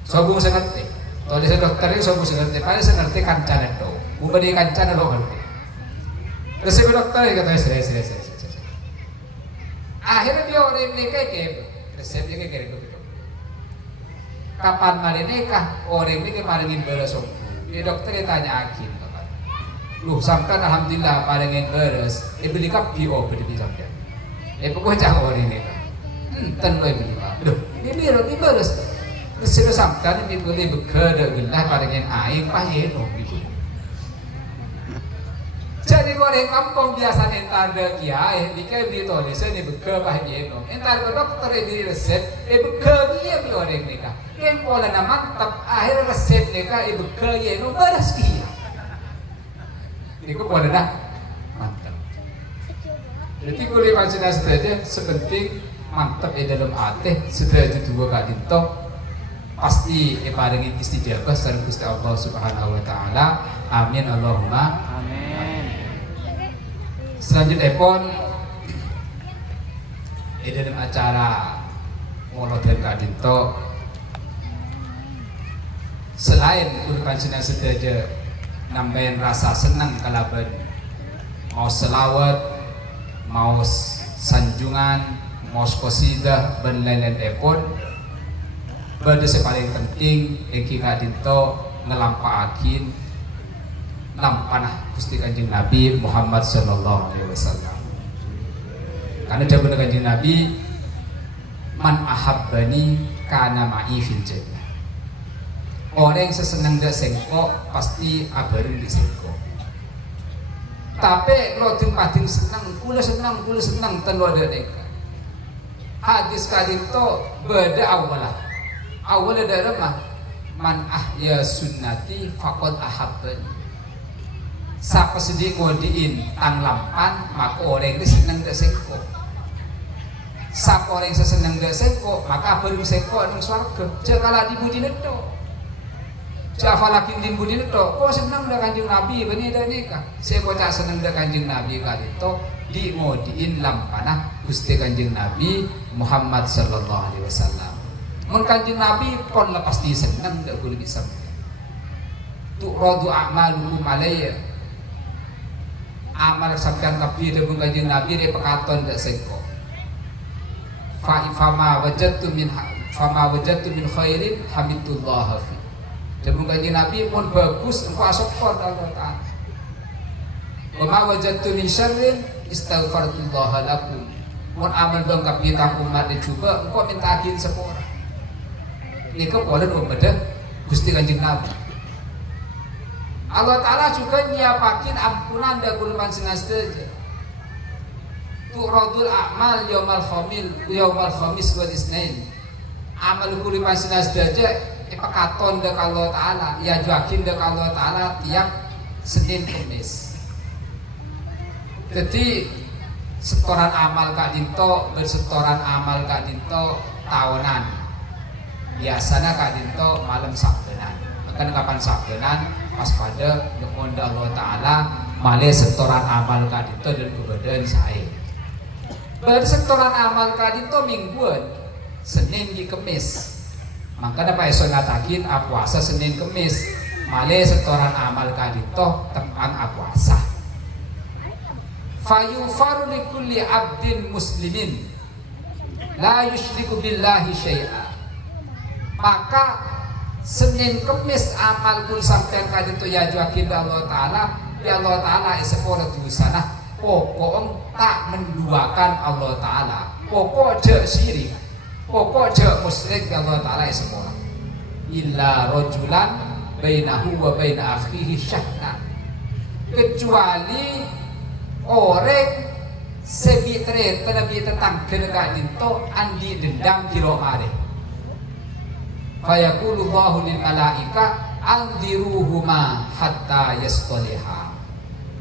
Sobung sengerti. Tulis dokter ini sobung sengerti. Paling sengerti kancan itu. Bukan di kancan itu ngerti. Resep dokter ini kata serius. Akhirnya dia orang nikah resepnya kayak gitu. Kapan mari nikah? Orang ini kemarin beres. Dia dokter ditanya akin kapan. Lu sampai alhamdulillah paling beres. Beli kapi beli sampai. Pokoknya jangan orang ini. Ten lo beli apa? Duh, ini beres. Resep sampai ini beli bekerja gelah paling aing pahen gitu. Jadi orang kampung biasa entar de kiai, dikau di tulis ni beker bahagian. Entar ke dokter di resep, beker dia orang ni kah. Yang pola na mantap akhir resep ni kah beker dia no beres kia. Ini ko pola na mantap. Jadi kalau macam saja sepenting mantap dalam hati sudah dua kali itu pasti paringin istijabah sareng Gusti Allah Subhanahu wa taala. Amin Allahumma Amin. Selanjutnya pun dalam acara Molodan Kadinto selain kurban senang sedaja nambahin rasa senang kalaban mau selawat, mau sanjungan, mau qasidah dan lain-lain pun pada paling penting Eki Kadinto ngelampaakin lampanah Gusti Kanjeng Nabi Muhammad sallallahu alaihi wasallam. Karena dawuh Kanjeng Nabi, man ahabbani kana ma'i fil jannah. Orang yang sesenang dak sengko pasti abareng di sengko. Tapi lo ting senang, kula senang telu ada deka. Hadis kali itu beda awalah. Awal ada mah man ahya sunnati faqad ahabbani. Sapa sedih ngodiin tang lampan maka orang ini senang dak sengko. Sapa orang sesenang dak sengko maka baru sengko nang swarga. Jakalah di budi nedo. Jafalakin di budi nedo. Kok senang dak Kanjeng Nabi bani dak nikah. Saya bocah senang dak Kanjeng Nabi kali itu di ngodiin lampanah Gusti Kanjeng Nabi Muhammad sallallahu alaihi wasallam. Mun Kanjeng Nabi pun lepas di senang dak boleh bisa. Tu radu a'malukum alayya. Amal sabdan kapi dengan Kanjeng Nabi dia pekaton dak sengko. Fama wajadtu min khairin hamidullah fi. Dengan Kanjeng Nabi pun bagus engkau asyukur Allah Taala. Wa ma wajadtu min syarrin istaghfartullah lakum. Mun amal bang kapi tak umat dicoba engkau minta akin sepura. Ini kepolan umat Gusti Kanjeng Nabi. Allah Ta'ala juga nyiapakin ampunan dan kurban senasteja. Tu'radul a'mal yaumal khamis wal isnain. Amal kurban senasteja ipakaton dak Allah Ta'ala, ya juakin dak Allah Ta'ala tiap Senin Kamis. Jadi setoran amal Kak Dinto bersetoran amal Kak Dinto tahunan. Biasanya Kak Dinto malam Sabtunan. Akan kapan Sabtunan pas pada nyuwun Allah Ta'ala malih setoran amal kadito dan kebadan saya. Bar setoran amal kadito mingguan Senin di Kemis. Maka dapat esok ngatakin puasa Senin Kemis malih setoran amal kadito tepang puasa. Fayufaru likulli abdin muslimin la yusyriku billahi syai'a. Maka Senin Kemis amal kul sampean kadito ya juakin Allah Ta'ala ya Allah Ta'ala isepora tulisana pokok tak menduakan Allah Ta'ala, pokok je syirik, pokok je musyrik Allah Ta'ala semua. Illa rojulan bainahu wa baina akhihi syahna, kecuali orang sebitre tenabi tetang kenega dinto andi dendam kilo mare. Fayaqulu Allahu lil malaika andiruhuma hatta yastaliha.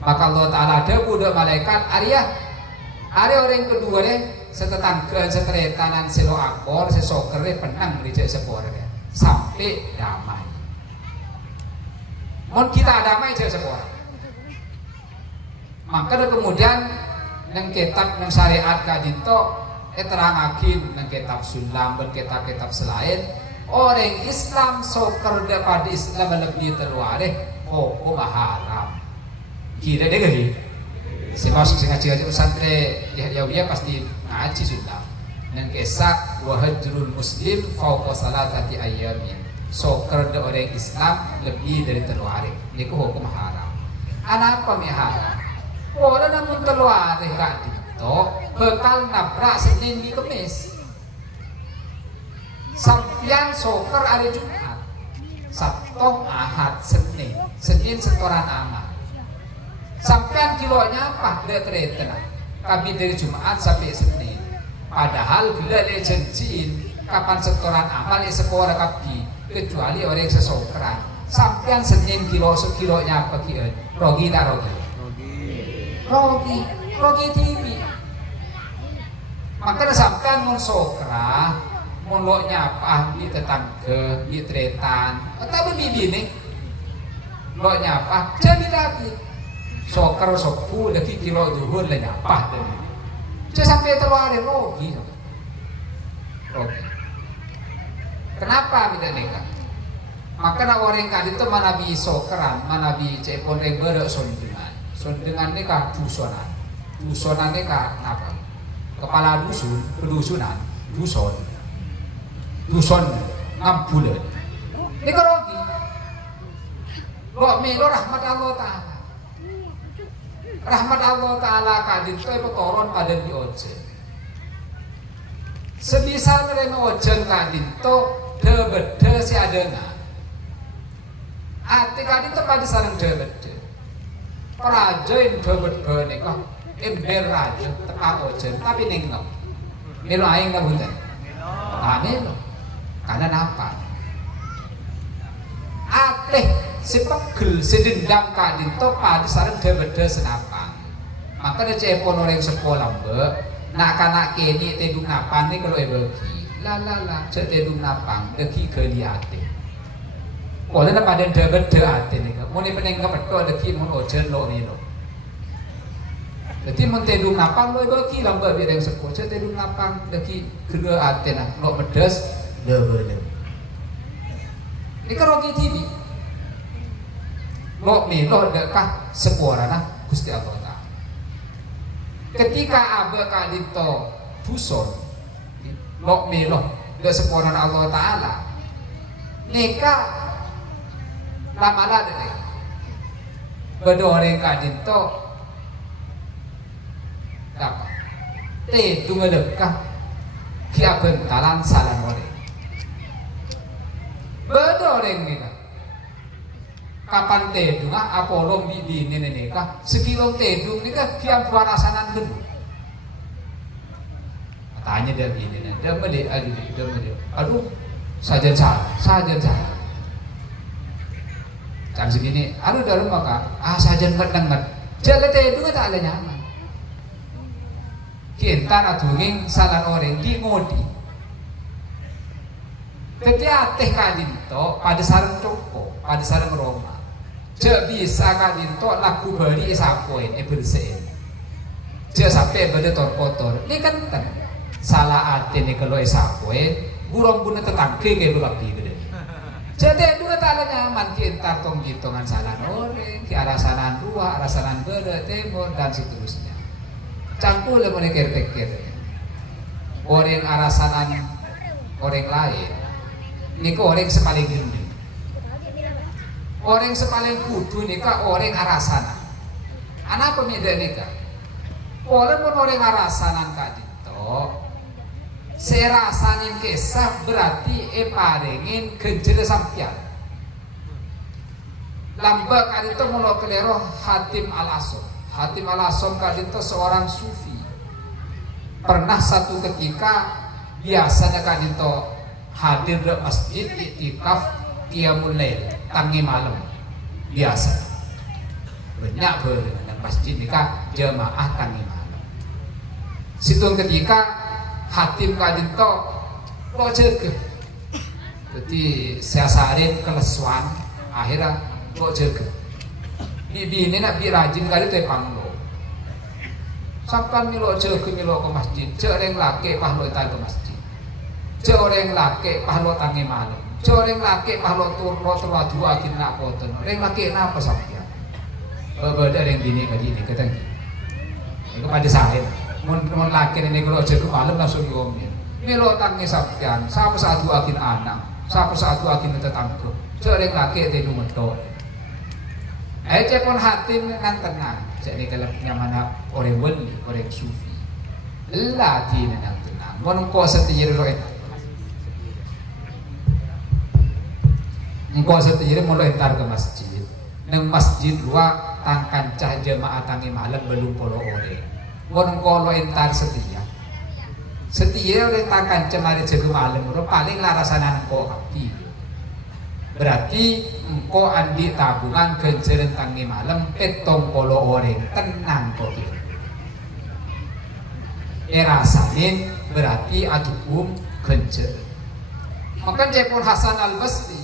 Maka Allah Ta'ala ada budak malaikat Arya orang kedua deh setetangga seteretanan selo akor sesokere penang rijek sepore sampai damai. Mon kita damai je sepore. Maka kemudian nang kitab nang syariat kadinto terangakin nang kitab sulam dan kitab-kitab selain orang Islam soker daripada Islam lebih terluar hukum haram. Kira deh gini. Si masuk ngaji pesantren ya pasti ngaji sudah. Nang kisah wahajrul muslim fauqa salatati ayyamin. Soker orang Islam lebih dari terluar. Ini hukum haram. Apa mi haram? Orang namun terluar kak itu bekal nabrak Senin di Kemis. Sampian soker hari Jumat, Sabtu, Ahad, Senin setoran amal. Sampian kilonya apa? Dia ternyata kami dari Jumat sampai Senin. Padahal bila dia janjiin kapan setoran amal ya sekolah kaki kecuali orang yang sesokeran. Sampian Senin kilonya apa kian? Rogi tak rogi? Rogi TV. Maka sampian mun sokra mun nyapa di tetangga di tretan atau bibi nih lo nyapa jadi lagi soker sopu lagi kilo duhur le nyapa deh jadi sampai terluar rogi. Kenapa tidak nikah? Maka orang kali itu mana bi sokeran mana bi cepon rebel sondingan nikah dusonan nikah apa kepala dusun pedusunan duson 6 bulan. Ini kerogi. Lo melo rahmat Allah Ta'ala. Rahmat Allah Ta'ala kadin itu petoron pada di ojen. Sebisa mereka ojen kadin itu debede si adena. Ati kadin itu pada sarang debede. Peraja yang debede nikah ember raja teka ojen tapi nengok. Melo aing nggak bulan. Melo. Karena apa? Ateh sepegel sedendam kadinto pada sarang debede senapang. Maka dia cepon orang sekolah nak kanak kini tedung napang ni kalau bagi la cek tedung napang deki keliate. Oleh nak pada debede ate ni kan. Mau ni peneng kepeto deki mau ojen lo ni lo. Jadi mau tedung napang lo bagi lambat biar yang sekolah cek tedung napang deki kedua ate nak lo pedes. Debede. Ini kan rogi TV. Lo dekah sepuarana Gusti Allah Ta'ala. Ketika abe kadito buson, lo dek sepuarana Allah Ta'ala. Neka lamala dek. Bedore kadito apa? Tedung dekah kia bentalan salan ore. Bedoreng ni kan. Kapan tedung apolong bibi ni nikah sekilo tedung ni kan kian warasanan kedua. Tanya dia begini nih, dia beli aduh sajen salah. Kan segini, aduh dalam maka sajen berdengar. Jaga tedung tak ada nyaman. Kita atungin salah orang di ngodi. Ketika teh kadinto pada sarang Joko, pada sarang Roma, je bisa kadinto laku beri sapoin bersih, je sampai berde kotor. Ini kan salah hati ni kalau sapoin, burung guna tetangke kayak berlebih gede. Jadi dua tak ada nyaman kita tong hitungan salah orang, ke arasanan dua, arasanan berde timur dan seterusnya. Campur le mereka pikir, orang arasanan orang lain. Ini orang sepaling gini. Orang sepaling kudu nika orang arasana. Anak pemida nika. Walaupun orang ngarasanan kak dito, serasanin kisah berarti parengin kencere sampian. Lambak kak dito mula kelero Hatim Al-Asom. Hatim Al-Asom kak dito seorang sufi. Pernah satu ketika biasanya kak dito hadir di masjid iktikaf qiyamul lail tangi malam biasa. Banyak dengan masjid nikah jemaah tangi malam. Situ ketika Hatim kadinto kok jaga. Jadi saya sarin kelesuan akhirnya kok jaga. Bibi ini nak birajin kali tu panglo. Sampai milo jaga milo ke masjid. Cereng laki pahlo itai ke masjid. Cereng laki pahlo tangi malam. Cereng laki pahlo turlo terwadu akin nak poten. Reng laki apa sampai? Beda yang bini kali ini kata. Itu pada saya. Mun laki ini kalau jaga malam langsung diomel. Milo tangi sampean, siapa satu akin anak, siapa satu akin tetangga. Cereng laki itu meto. Cepon Hatim nan tenang. Jadi kalau mana orang wali, orang sufi, lati nan tenang. Mun ko setir roe. Mun ko setir mun entar ke masjid. Nang masjid dua tangkan cah jemaah tangi malam belum polo orang. Mun ko lo entar setia. Setia orang tangkan cemari jaga malam paling larasanan ko hati. Berarti engkau andi tabungan kenceren tangi malam petong polo orang tenang kok itu. Erasanin berarti adukum kenceren. Maka Jepun Hasan Al Basri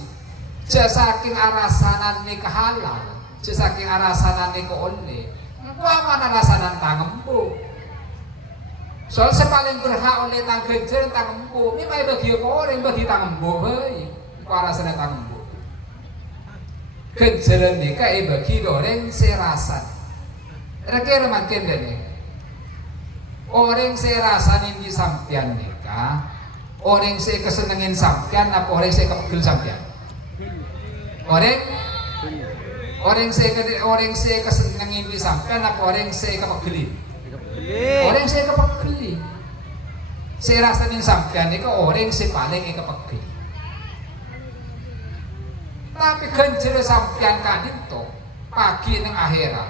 saking arasanan ni kehalal, saking arasanan ni keoleh. Engkau mana arasanan tangembu? Soal sepaling berhak oleh tang kenceren tangembu. Ini mai bagi orang bagi tangembu, hei. Engkau arasanan tangembu. Kenceren nikah bagi orang serasan. Kira makin dene. Orang serasanin di sampian nikah, orang se kesenengin sampian apa orang se kepegel sampian? Orang se kesenengin di sampian apa orang se kepegelin? Orang se kepegelin. Serasanin sampian nikah orang se paling kepegel. Tapi kencere sampean kadito pagi nang akhirat.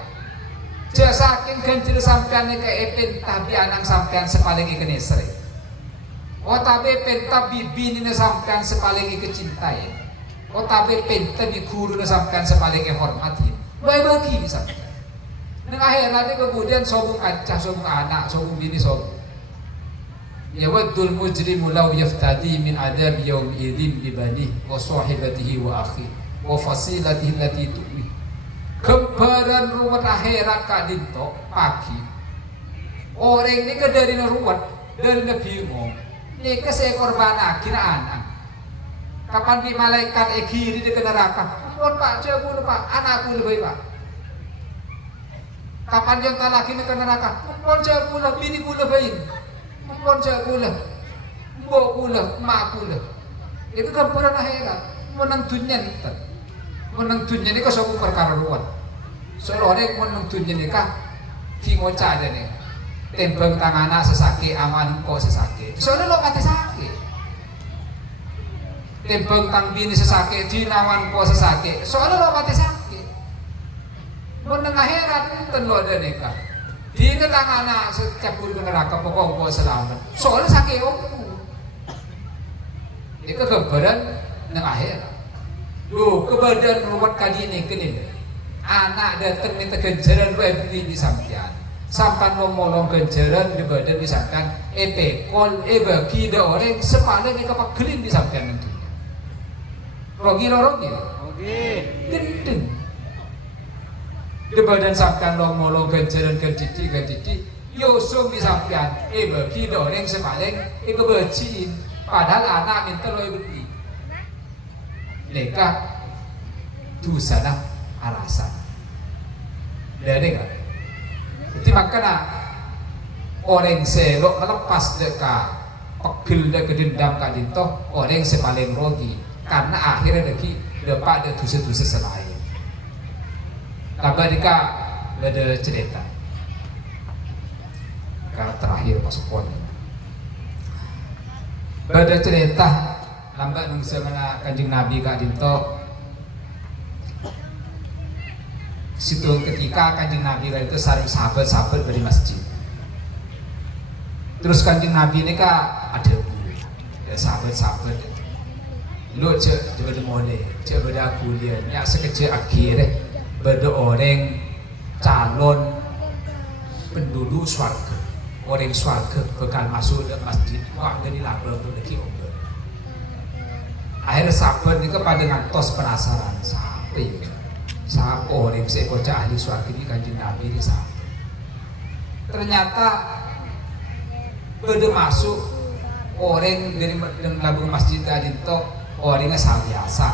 Saking kencere sampean ke epen tabi anang sampean sepaling kenesre. O tabi penta bibi ni sampean sepaling kecintai. O tabi penta bi guru ni sampean sepaling hormatin. Baik bagi ni sampean. Nang akhirat kemudian sobung kancah, sobung anak, sobung bini sobung. Yawaddul mujrimu law yaftadi min adab yawm idzin bi banihi wa sahibatihi wa akhihi wa fasilatihi allati tuwi. Kebaran ruwet akhirat kadinto pagi. Orang ini ke dari ruwet, dari bingung. Ini ke seekor bana kira anak. Kapan di malaikat kiri di neraka? Ampun Pak, coba Pak, anakku lebih Pak. Kapan yang tak lagi ke neraka? Ampun coba bini ku lebih. Ampun coba mbok kula, mak kula. Itu kebaran akhirat. Menang dunia itu. Menang dunia ini kau perkara ruwet. Soalnya orang menang dunia ini kah kingoca aja nih. Tembang tangan anak sesakit, aman kau sesakit. Soalnya lo mati sakit. Tembang tang bini sesakit, dinawan kau sesakit. Soalnya lo mati sakit. Menang akhirat itu lo ada nikah. Di tangan anak secapur ke neraka pokok kau selamat. Soalnya sakit omku. Itu keberan nang akhirat. Loh, kebadan ruwet kali ini kini. Anak datang minta kenjaran lu beli di sampian. Sampan ngomong kenjaran di badan misalkan pekol bagi da orang sepaling ni kepagelin di sampian itu. Rogi. Gendeng. Di badan sampian ngomong kenjaran kedidi. Yosong di sampian bagi da orang sepaling kebaciin. Padahal anak minta lu beli. Nikah dosa dah alasan. Dari kan? Jadi makanya orang selok melepas deka pegel deka dendam kadito orang sepaling rogi karena akhirnya lagi dapat ada dosa-dosa selain. Tapi deka ada cerita. terakhir pasukan. Pada cerita lambat mengisahkan Kanjeng Nabi Kak Dinto situ ketika Kanjeng Nabi itu sareng sahabat-sahabat dari masjid. Terus Kanjeng Nabi ini Kak ada ya, sahabat-sahabat lo cek beda mole cek beda kuliah ya sekecil akhir beda orang calon penduduk swarga, orang swarga bakal masuk ke masjid wah jadi label lagi obat. Akhirnya sahabat ini kepada ngantos penasaran siapa orang bisa bocah ahli swarga ini Kanjeng Nabi ini siapa. Ternyata pada masuk orang dari labung masjid tadi itu orangnya sangat biasa.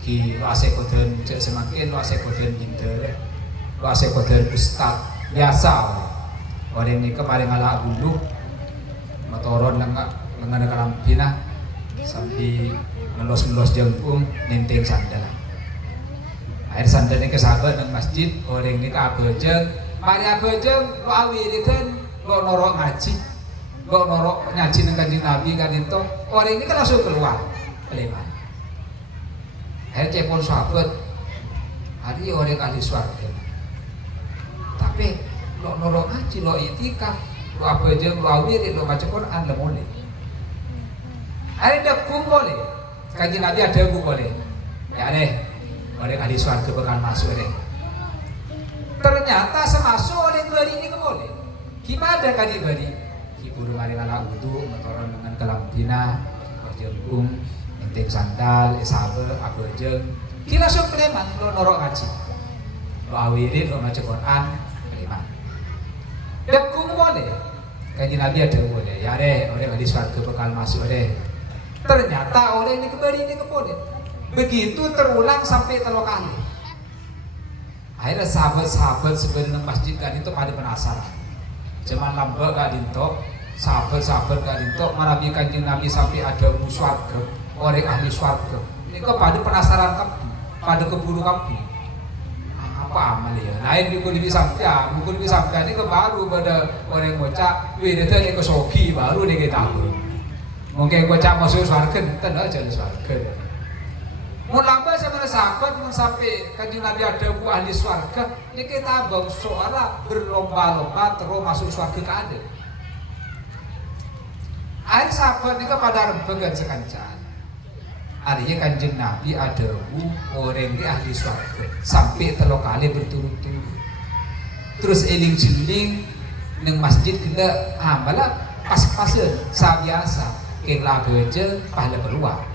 Ki lo asal koden cek semakin lo asal koden pinter, lo asal koden ustad biasa. Orang ini kemarin ngalah bulu, motoron lengan kalampina sampai ngelos jengkung nenteng sandal. Akhir sandalnya ke sahabat dan masjid orang ini ke abajeng, mari abajeng lo awirikan lo norok ngaji, lo norok ngaji dengan Kanjeng Nabi kan itu orang ini kan langsung keluar keleman. Akhir cepon sahabat, hari orang ahli swarga. Tapi lo norok ngaji, lo itikaf, lo abajeng, lo awirin, lo baca Quran, lo boleh. Akhir dekung boleh, Kanjeng Nabi ada bu boleh. Ya deh, orang ahli swarga bakal masuk deh. Ternyata semasuk oleh bari ini boleh. Gimana kali bari? Kiburu mari ala wudu, motoran dengan kelampina, jenggung, enteng sandal, sabar, abajeng. Ki langsung preman lo norok ngaji. Lo awirin, lo maca Quran, preman. Dekung boleh. Kanjeng Nabi ada boleh. Ya deh, orang ahli swarga bakal masuk deh. Ternyata oleh ini kembali ini boleh. Begitu terulang sampai 3 kali. Akhirnya sahabat-sahabat sebenarnya masjid kan itu pada penasaran. Cuman lambat gak dintok, sahabat-sahabat gak dintok, marabi Kanjeng Nabi sampai ada swarga, orang ahli swarga. Ini kok pada penasaran kamu, pada keburu kamu. Apa amal ya? Lain buku lebih sampai ini ke baru pada orang bocah, itu yang ke soki baru dia tahu. Mungkin bocah masuk swarga, tenang aja swarga. Mulamba sama sahabat sampai Kanjeng Nabi ada bu ahli swarga, ini kita bang suara berlomba-lomba terus masuk swarga ke ada. Akhir sahabat ini pada rembegan sekancan. Artinya Kanjeng Nabi ada bu orang ini ahli swarga sampai 3 kali berturut-turut. Terus eling-jeling neng masjid kita malah pas-pasan sabiasa kela beje pahala keluar.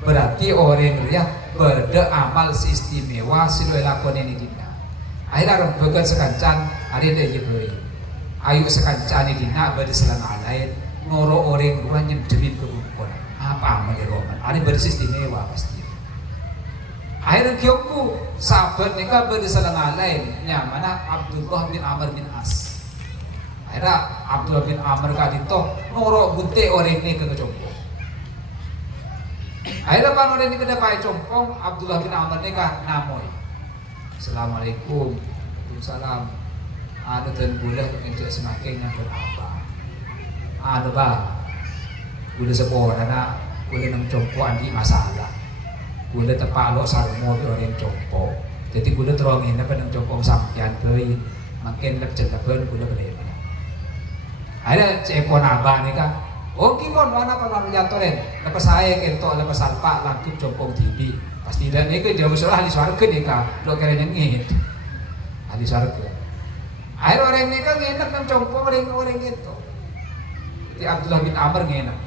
Berarti orang yang beramal istimewa silo lakon ini dina. Akhirnya rembegan sekancan ada dia beri. Ayu sekancan ini dina beri selama lain noro orang luar nyedemin kebukuan. Apa amal roman? Ada beristimewa pasti. Akhirnya kioku sahabat nikah beri selama lain. Nyamana Abdullah bin Amr bin As. Akhirnya Abdullah bin Amr kadito noro bunte orang ini ke kecompo. Akhirnya bang orang ini kena pakai compong Abdullah bin Amr nikah namoy. Assalamualaikum, Waalaikumsalam. Ada dan boleh untuk semakin yang berapa? Ada bah, boleh sepuluh karena boleh nang compong andi masalah. Boleh tepak lo sarmo orang compong. Jadi boleh terongin apa nang compong sampian beri makin lebih cenderung boleh beri. Akhirnya cepon abah nikah. Oh kipon mana kalau jatuhin lepas saya kento lepas alpa langkip jompong TV pasti dan ini jauh soal ahli swarga nih kak lo kira nyengit ahli swarga akhir orang ini kan ngenak nang jompong orang gitu di Abdullah bin Amr ngenak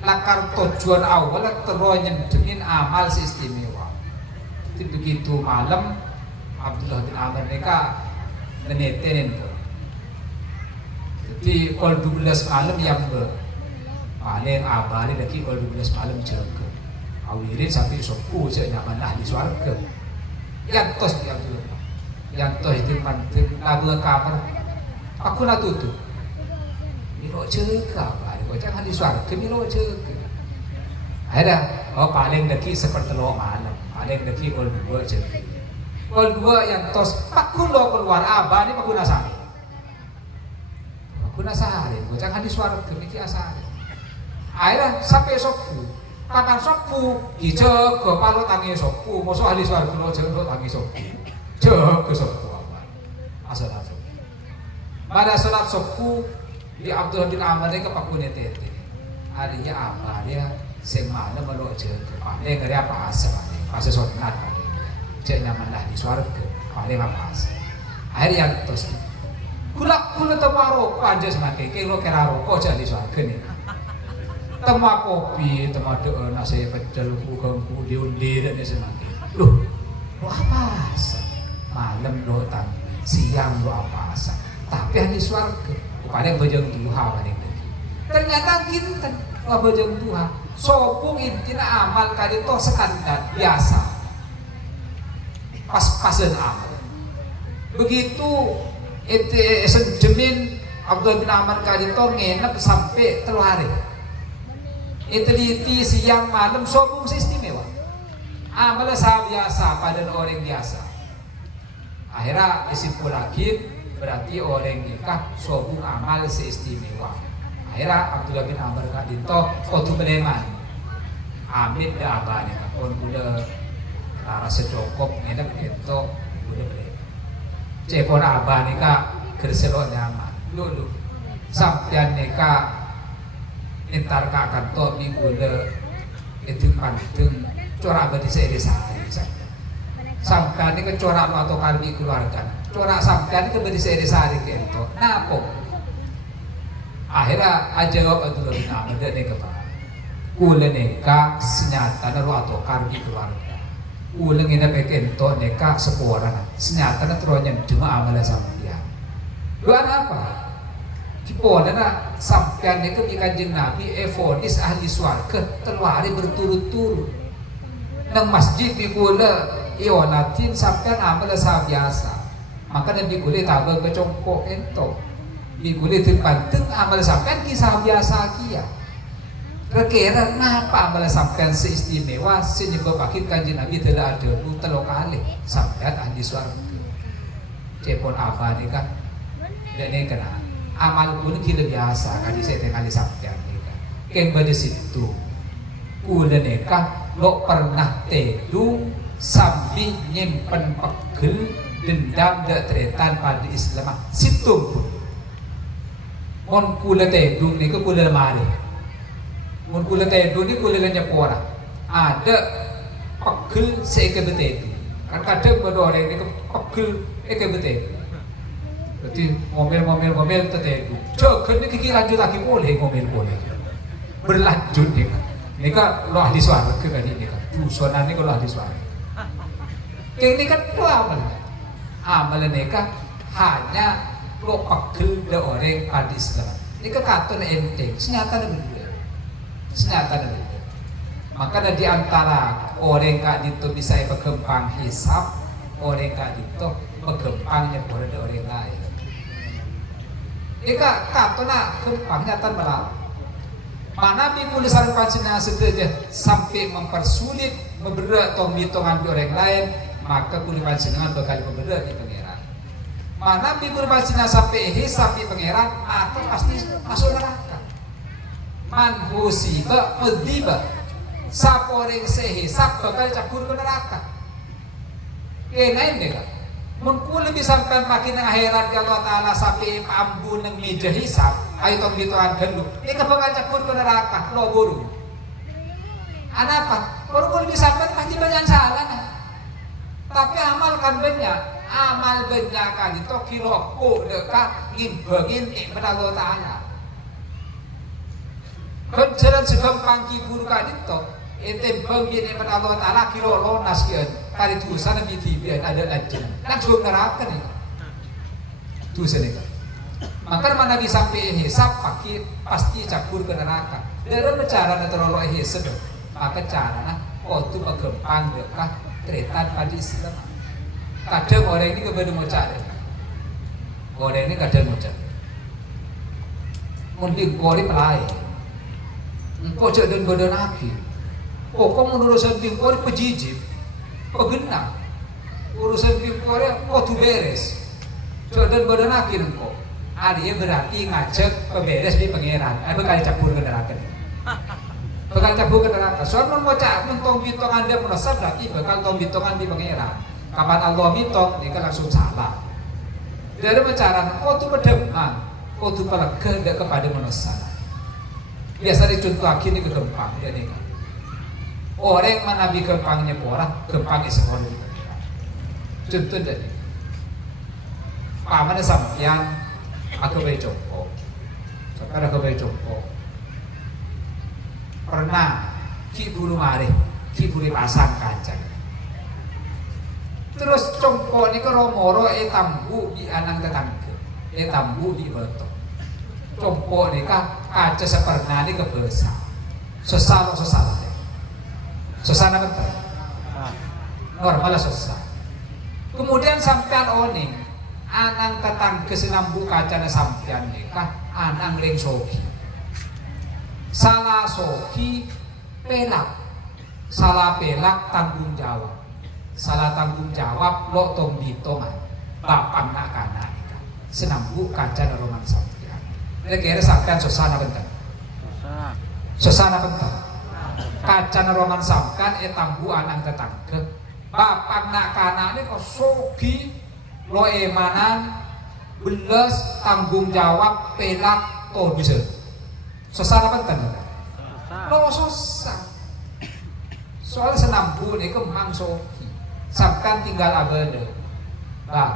lakar tujuan awal terus nyendemin amal istimewa itu begitu malam Abdullah bin Amr nikah nenetenin tuh. Jadi kalau 12 malam yang paling abali lagi kalau 12 malam jaga awirin sampai sopu saya nyaman ahli swarga yang tos dia dulu yang tos itu mantep lagu kamar aku nak tutup milo jaga bari kau ahli swarga milo jaga ada paling lagi seperti lo malam paling lagi kalau 2 jaga kalau 2 yang tos aku lo keluar abali aku nasami kuna saharin bocah kan di swarga iki asare akhirnya sampai sopu kapan sopu dijaga palutange sopu mosok ahli swarga lo jaga tangi sopu jaga sopu apa asal pada salat sopu di Abdullah bin Amr ini kepakune tete harinya apa dia semana melok jaga paling ngeri apa asal pas sunat cek nyaman dah di swarga paling apa asal akhirnya yang terus kulak temaro aja semakin kilo kira rokok jadi swarga nih tema kopi tema doa nasi pecel kugangku diundi dan semakin loh lo apa asa malam lo tang siang lo apa asa tapi di swarga paling bejeng duha paling ternyata kita nggak bejeng duha sopung intina amal kali toh standar biasa pas-pasan amal begitu itu sejemin Abdul bin Amr kadito nginep sampai 3 hari. Itu liti siang malam sobung istimewa. Amal biasa pada orang biasa. Akhirnya disimpulkan berarti orang nikah sobung amal seistimewa. Akhirnya Abdullah bin Amr kadito kotu beleman. Amit dah abahnya pun udah rasa cukup nginep itu udah beleman. Cepon abah nika kerselok nyaman dulu sampian nika entar kakak to minggu le itu panteng corak abah di sehari sampian nika corak atau kalbi keluarga corak sampian nika di sehari kento napo akhirnya aja Abdullah bin Amr dan nika pak kule nika senyata naru atau kalbi keluarga ulang ina pekento neka sepuaran senyata na tronya cuma amal sampean luar apa cipona na sampean neka di kanjeng Nabi evonis ahli swarga telwari berturut-turut nang masjid bikula ionatin sampean amal biasa maka nabi kule tabel kecongkok ento bikule terpanteng amal sampean kisah biasa kia kira-kira kenapa amal sampean seistimewa senyebabakin kanjeng Nabi telah ada telok kali sampean ahli swarga cepon apa nih kan dan ini kena amal pun kira biasa kan saya kali sampean nih kan kembali situ kuda neka lo pernah tedu sambil nyimpen pegel dendam dan tretan pada Islam situ mon kula tedu nih ke kula lemari mun kula tedu ni kula lanya pora ada pegel seike betedu kan kadang pada orang ni pegel eke betedu berarti ngomel tetedu jogen ni kiki lanjut lagi boleh ngomel berlanjut ni kan lo ahli swarga kan ini kan dusonan ni kalau ahli swarga ini kan lo amal ni kan hanya lo pegel de orang pada Islam ini kan kata enteng senyata ni senyata dan itu. Maka di antara orang kak itu bisa berkembang hisap, orang kak itu berkembangnya pada orang lain. Jika katona kembangnya tan melalui. Mana bikul saran pancina setelah sampai mempersulit memberat atau hitungan di orang lain, maka kuli pancingan bakal memberat di pangeran. Mana bikul pancina sampai hisap di pangeran, maka pasti masuk neraka. Man husiba mediba saporeng sehisap bakal campur ke neraka kenain deh kan mun lebih sampai makin akhirat ya Allah Ta'ala sampai ambu ng meja hisap ayo tong bituan gelu ini bakal campur ke neraka lo guru apa baru lebih sampai pasti banyak salah nah. Tapi amal kan banyak amal banyak kan itu kilo ko dekat ngimbangin kepada Allah Ta'ala jalan segampang kibur kan itu ente bagian daripada Allah Ta'ala kilo lonas kian kali tu sana bitibian ada lanjut langsung neraka nih tu sana maka mana di sampai hisap pakai pasti campur ke neraka dalam cara naturalo hisap maka cara tu berkembang dekat tretan pada Islam kadang orang ini kepada macam orang ini kadang macam mungkin kori pelai kau dan badan akhir. Kau urusan tingkor pejijib, pegenang. Urusan tingkor kau tu beres. Dan badan akhir kau. Ari berarti ngajak pemberes di pangeran. Bekal cabur ke neraka. Bekal cabur ke neraka. Soalnya mau cak mentong bitongan dia merasa berarti bekal tong bitongan di pangeran. Kapan Allah bitong dia kan langsung salah. Dari bicara, oh tu berdeman, oh tu pelega dia kepada manusia. Biasa dicontohkan ini ke Gempang dia ni kan. Orang mana bi Gempangnya orang, Gempang sekolah di pangeran. Contoh dari. Paman sampean aku bayi jompo, sekarang aku bayi jompo. Pernah ki bulu mari, ki bulu pasang kaca. Terus jompo ni ke romoro tambu di anang tetangga, tambu di betok. Jompo ni kaca sepernah ni ke besar, sesal. Sesana betul, normal sesal. Kemudian sampean oning. Anang tetangga senambu kaca na sampian nikah anang ring soki salah soki pelak salah pelak tanggung jawab lo tong ditongan bapak nak kana nikah senambu kaca na roman sampian kira sampian sosana bentar kaca na roman sampian tambu anang tetangga bapak nak kana ni kok soki lo emanan belas tanggung jawab pelak to bisa sesana penting lo susah soal senambu ni kemang soki sampai tinggal abade bah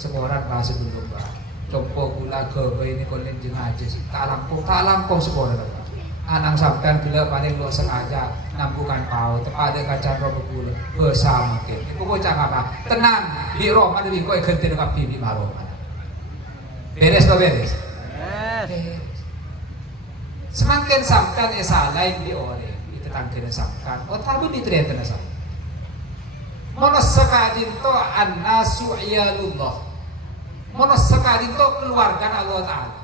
sekoran bah sebelum bah compo gula gebe ini kolen jeung aja tak langkung sekoran anang sampean gila paling lo sengaja nambukan pau tepada kacan robo gula bersama ke iku bocah apa tenang di Roma di kau ganti dengan bibi maro beres to beres semakin sampean salah di ore itu tangkene sampean oh tabu diterita na sampean monos sakadin to annasu iyalullah monos sakadin to keluarga Allah Ta'ala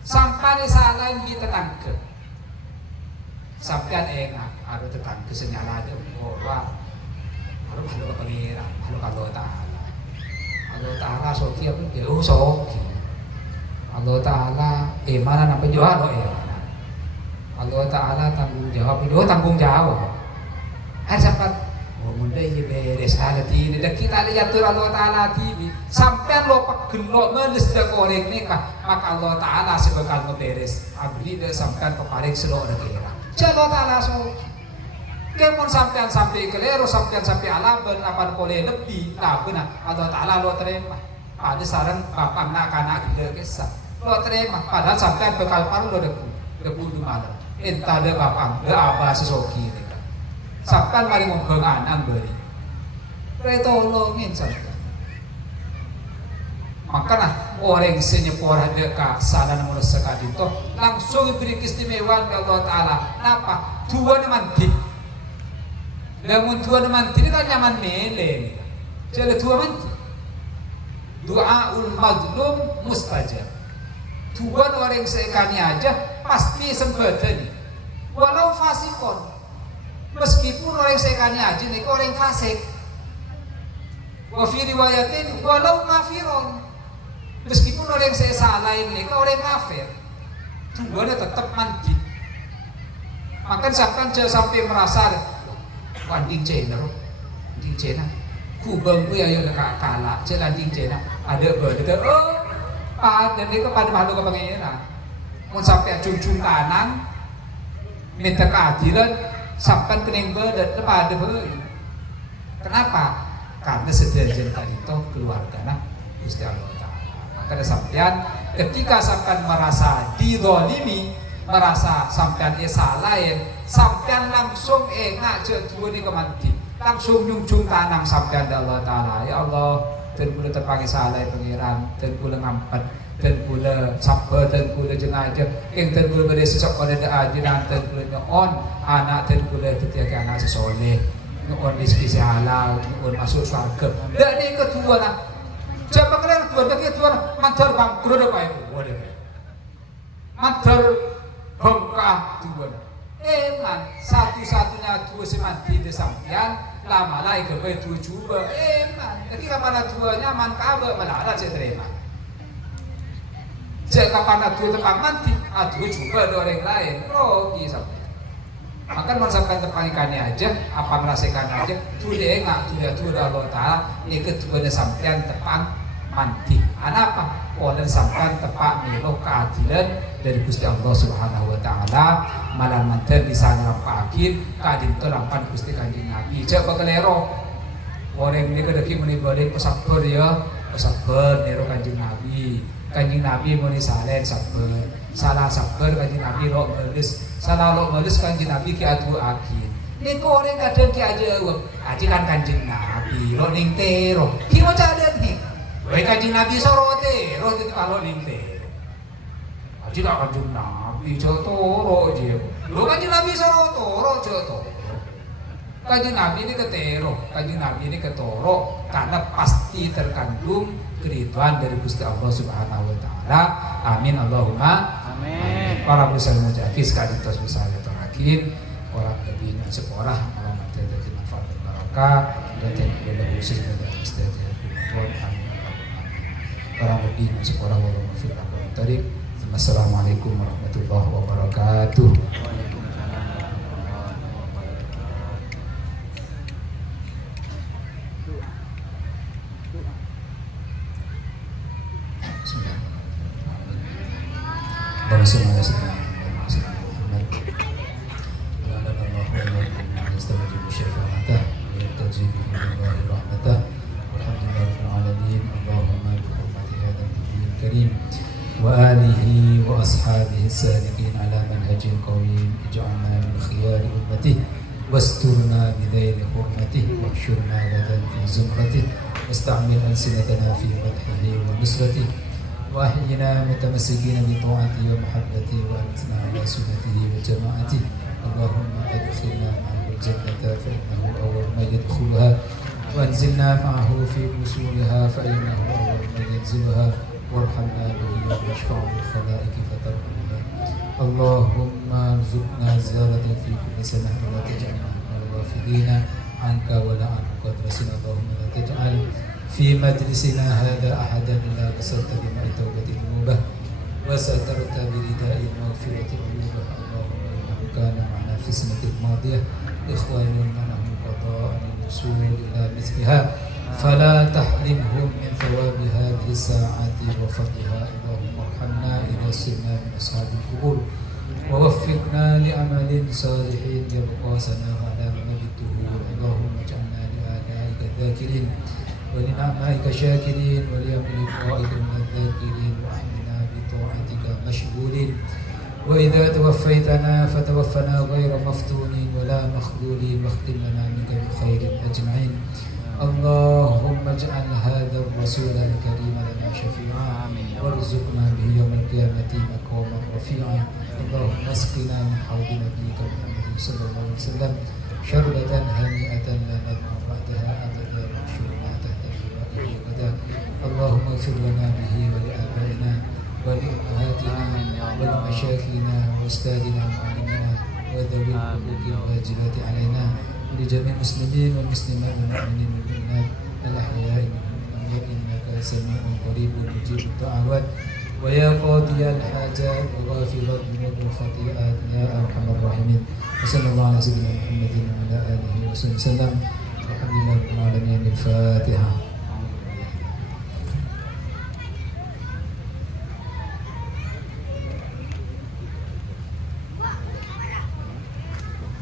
sampai salah di tetangga sampean enak ada tetangga senyala ada bahwa harus ke pangeran harus Allah Ta'ala soki apa jauh soki Allah Ta'ala mana nampak jual Allah Ta'ala tanggung jawab sempat munda ye beres hati ini dah kita lihat tu Allah Ta'ala TV sampai lo pegelo meles dah koreng ni kah maka Allah Ta'ala sebekal beres abdi dah sampai peparing selo ada kira Allah Ta'ala so kemun sampai kelero sampai alaban apa boleh lebih lah benar Allah Ta'ala lo terima ada saran bapak nak kanak kita kisah lo terima padahal sampai bekal paru lo debu malam entah ada bapak ada abah sesoki ni sampai mari ngomong anang beri tolongin sampai makanya orang senyepor ada kesalahan menurut sekali itu langsung diberi keistimewaan ke Allah Ta'ala kenapa? Dua mandi namun dua mandi ini kan nyaman mele jadi dua mandi doaul mazlum mustajab dua orang sekali aja pasti sembada walau fasikon meskipun orang sekali aja nih orang fasik wa fi riwayatin walau kafiron meskipun orang saya salah ini orang kafir tujuannya tetap mandi makan sampai merasa landing cina kubang ku ya kalah landing cina ada berdekat dan ini kepada makhluk kepangeran mau sampai cung kanan minta keadilan sampai kening dan pada kenapa? Karena sederhana tadi itu keluarga Gusti Allah Ta'ala. Maka sampean ketika sampean merasa dizalimi, merasa sampean salah sampean langsung enak jadwal ni kemanti, langsung nyungcung tanang sampean Allah Ta'ala. Ya Allah, dan boleh terpanggil salah pengiran, dan boleh ngampet, dan boleh sabar, dan boleh jenajah, yang dan boleh beresok pada ajiran, dan boleh nyon anak, dan boleh ketiga anak sesoleh. Ngon rezeki halal, ngon masuk surga. Dan ini kedua lah. Siapa kalian kedua? Kedua mantar bangkrut apa itu? Mantar bengkak dua. Man satu-satunya dua semati di sampian lama lagi ke dua coba. Man, ketika mana duanya man kabe malah ada saya terima. Cek kapan adu tepang mati, adu juga ada orang lain, rogi sampai. Maka merasakan tepang ikannya aja, apa merasakan aja, tuh dia nggak, tuh Allah Taala, ikut pada sampean tepang mati. Apa? Dan sampean tepak milo keadilan dari Gusti Allah Subhanahu Wa Taala, malam manten bisa ngerampakin keadilan terampan Gusti Kanjeng Nabi. Cek bagelero, orang ini kedeki menibalik pesabar ya, pesabar nero Kanjeng Nabi. Kanjeng Nabi muni salen sabar, salah sabar Kanjeng Nabi lo melis, salah lo melis Kanjeng Nabi ki adu akin. Niku orang kadang ki aja kan Kanjeng Nabi lo ning tero, ki mau cadet nih. Baik Kanjeng Nabi sorote, roh itu kalau ninte. Aji tak Kanjeng Nabi jotoro dia. Lo Kanjeng Nabi sorotoro jotoro. Kanjeng Nabi ini ketero, Kanjeng Nabi ini ketoro karena pasti terkandung keridhaan dari Gusti Allah Subhanahu Wa Taala. Amin Allahumma Amin. Para muslimin mujahid sekali terus bisa terakhir orang lebih sekolah orang mati dari manfaat barakah dan tidak khusus dari istiadat Tuhan. Orang lebih sekolah walaupun firman tadi. Assalamualaikum warahmatullahi wabarakatuh. وآله وأصحابه السالكين على منهج قويم اجعلنا من خيار أمته واسترنا بذيل حرمته واحشرنا غدا في زمرته واستعمل ألسنتنا في مدحه ونصرته وأحينا متمسكين بطاعته ومحبته وأمتنا على سنته وجماعته اللهم أدخلنا معه الجنة فإنه أول ما يدخلها وأنزلنا معه في قصورها فإنه أول ما ينزلها وارحمنا به واشفع بالخلائق فترحمنا اللهم ارزقنا زيارة في كل سنة ولا تجعلنا من الغافلين عنك ولا عن مقدسنا اللهم لا تجعل في مجلسنا هذا أحدا إلا غسلت بماء توبة ذنوبه وسترت برداء المغفرة عيوبه اللهم إنه كان معنا في السنة الماضية إخوان منهم قضاء للوصول إلى مثلها فلا تحرمهم من ثواب هذه الساعات وفضلها اللهم ارحمنا إذا سرنا من أصحاب القبور ووفقنا لعمل صالح يبقى سناه على ممد الدهور اللهم اجعلنا لآلائك ذاكرين ولنعمائك شاكرين وليوم لقائك من الذاكرين وأحمنا بطاعتك مشغولين وإذا توفيتنا فتوفنا غير مفتونين ولا مخذولين واختم لنا منك بخير أجمعين اللهم اجعل هذا الرسول الكريم لنا شفيعا وارزقنا به يوم القيامة مقاما رفيعا اللهم اسقنا من حوض نبيك محمد صلى الله عليه وسلم شربة هنيئة لا نظمأ بعدها أبدا واحشرنا تحت لوائه غدا اللهم اغفر لنا به ولآبائنا ولأمهاتنا ولمشايخنا وأستاذنا ومعلمنا وذوي الحقوق الواجبات علينا ولجميع المسلمين والمسلمات والمؤمنين والمؤمنات الأحياء منهم إنك سميع قريب مجيب الدعوات ويا قاضي الحاجات وغافر الذنوب والخطيئات يا أرحم الراحمين وصلى الله على سيدنا محمد وعلى آله وصحبه وسلم والحمد لله رب العالمين الفاتحة.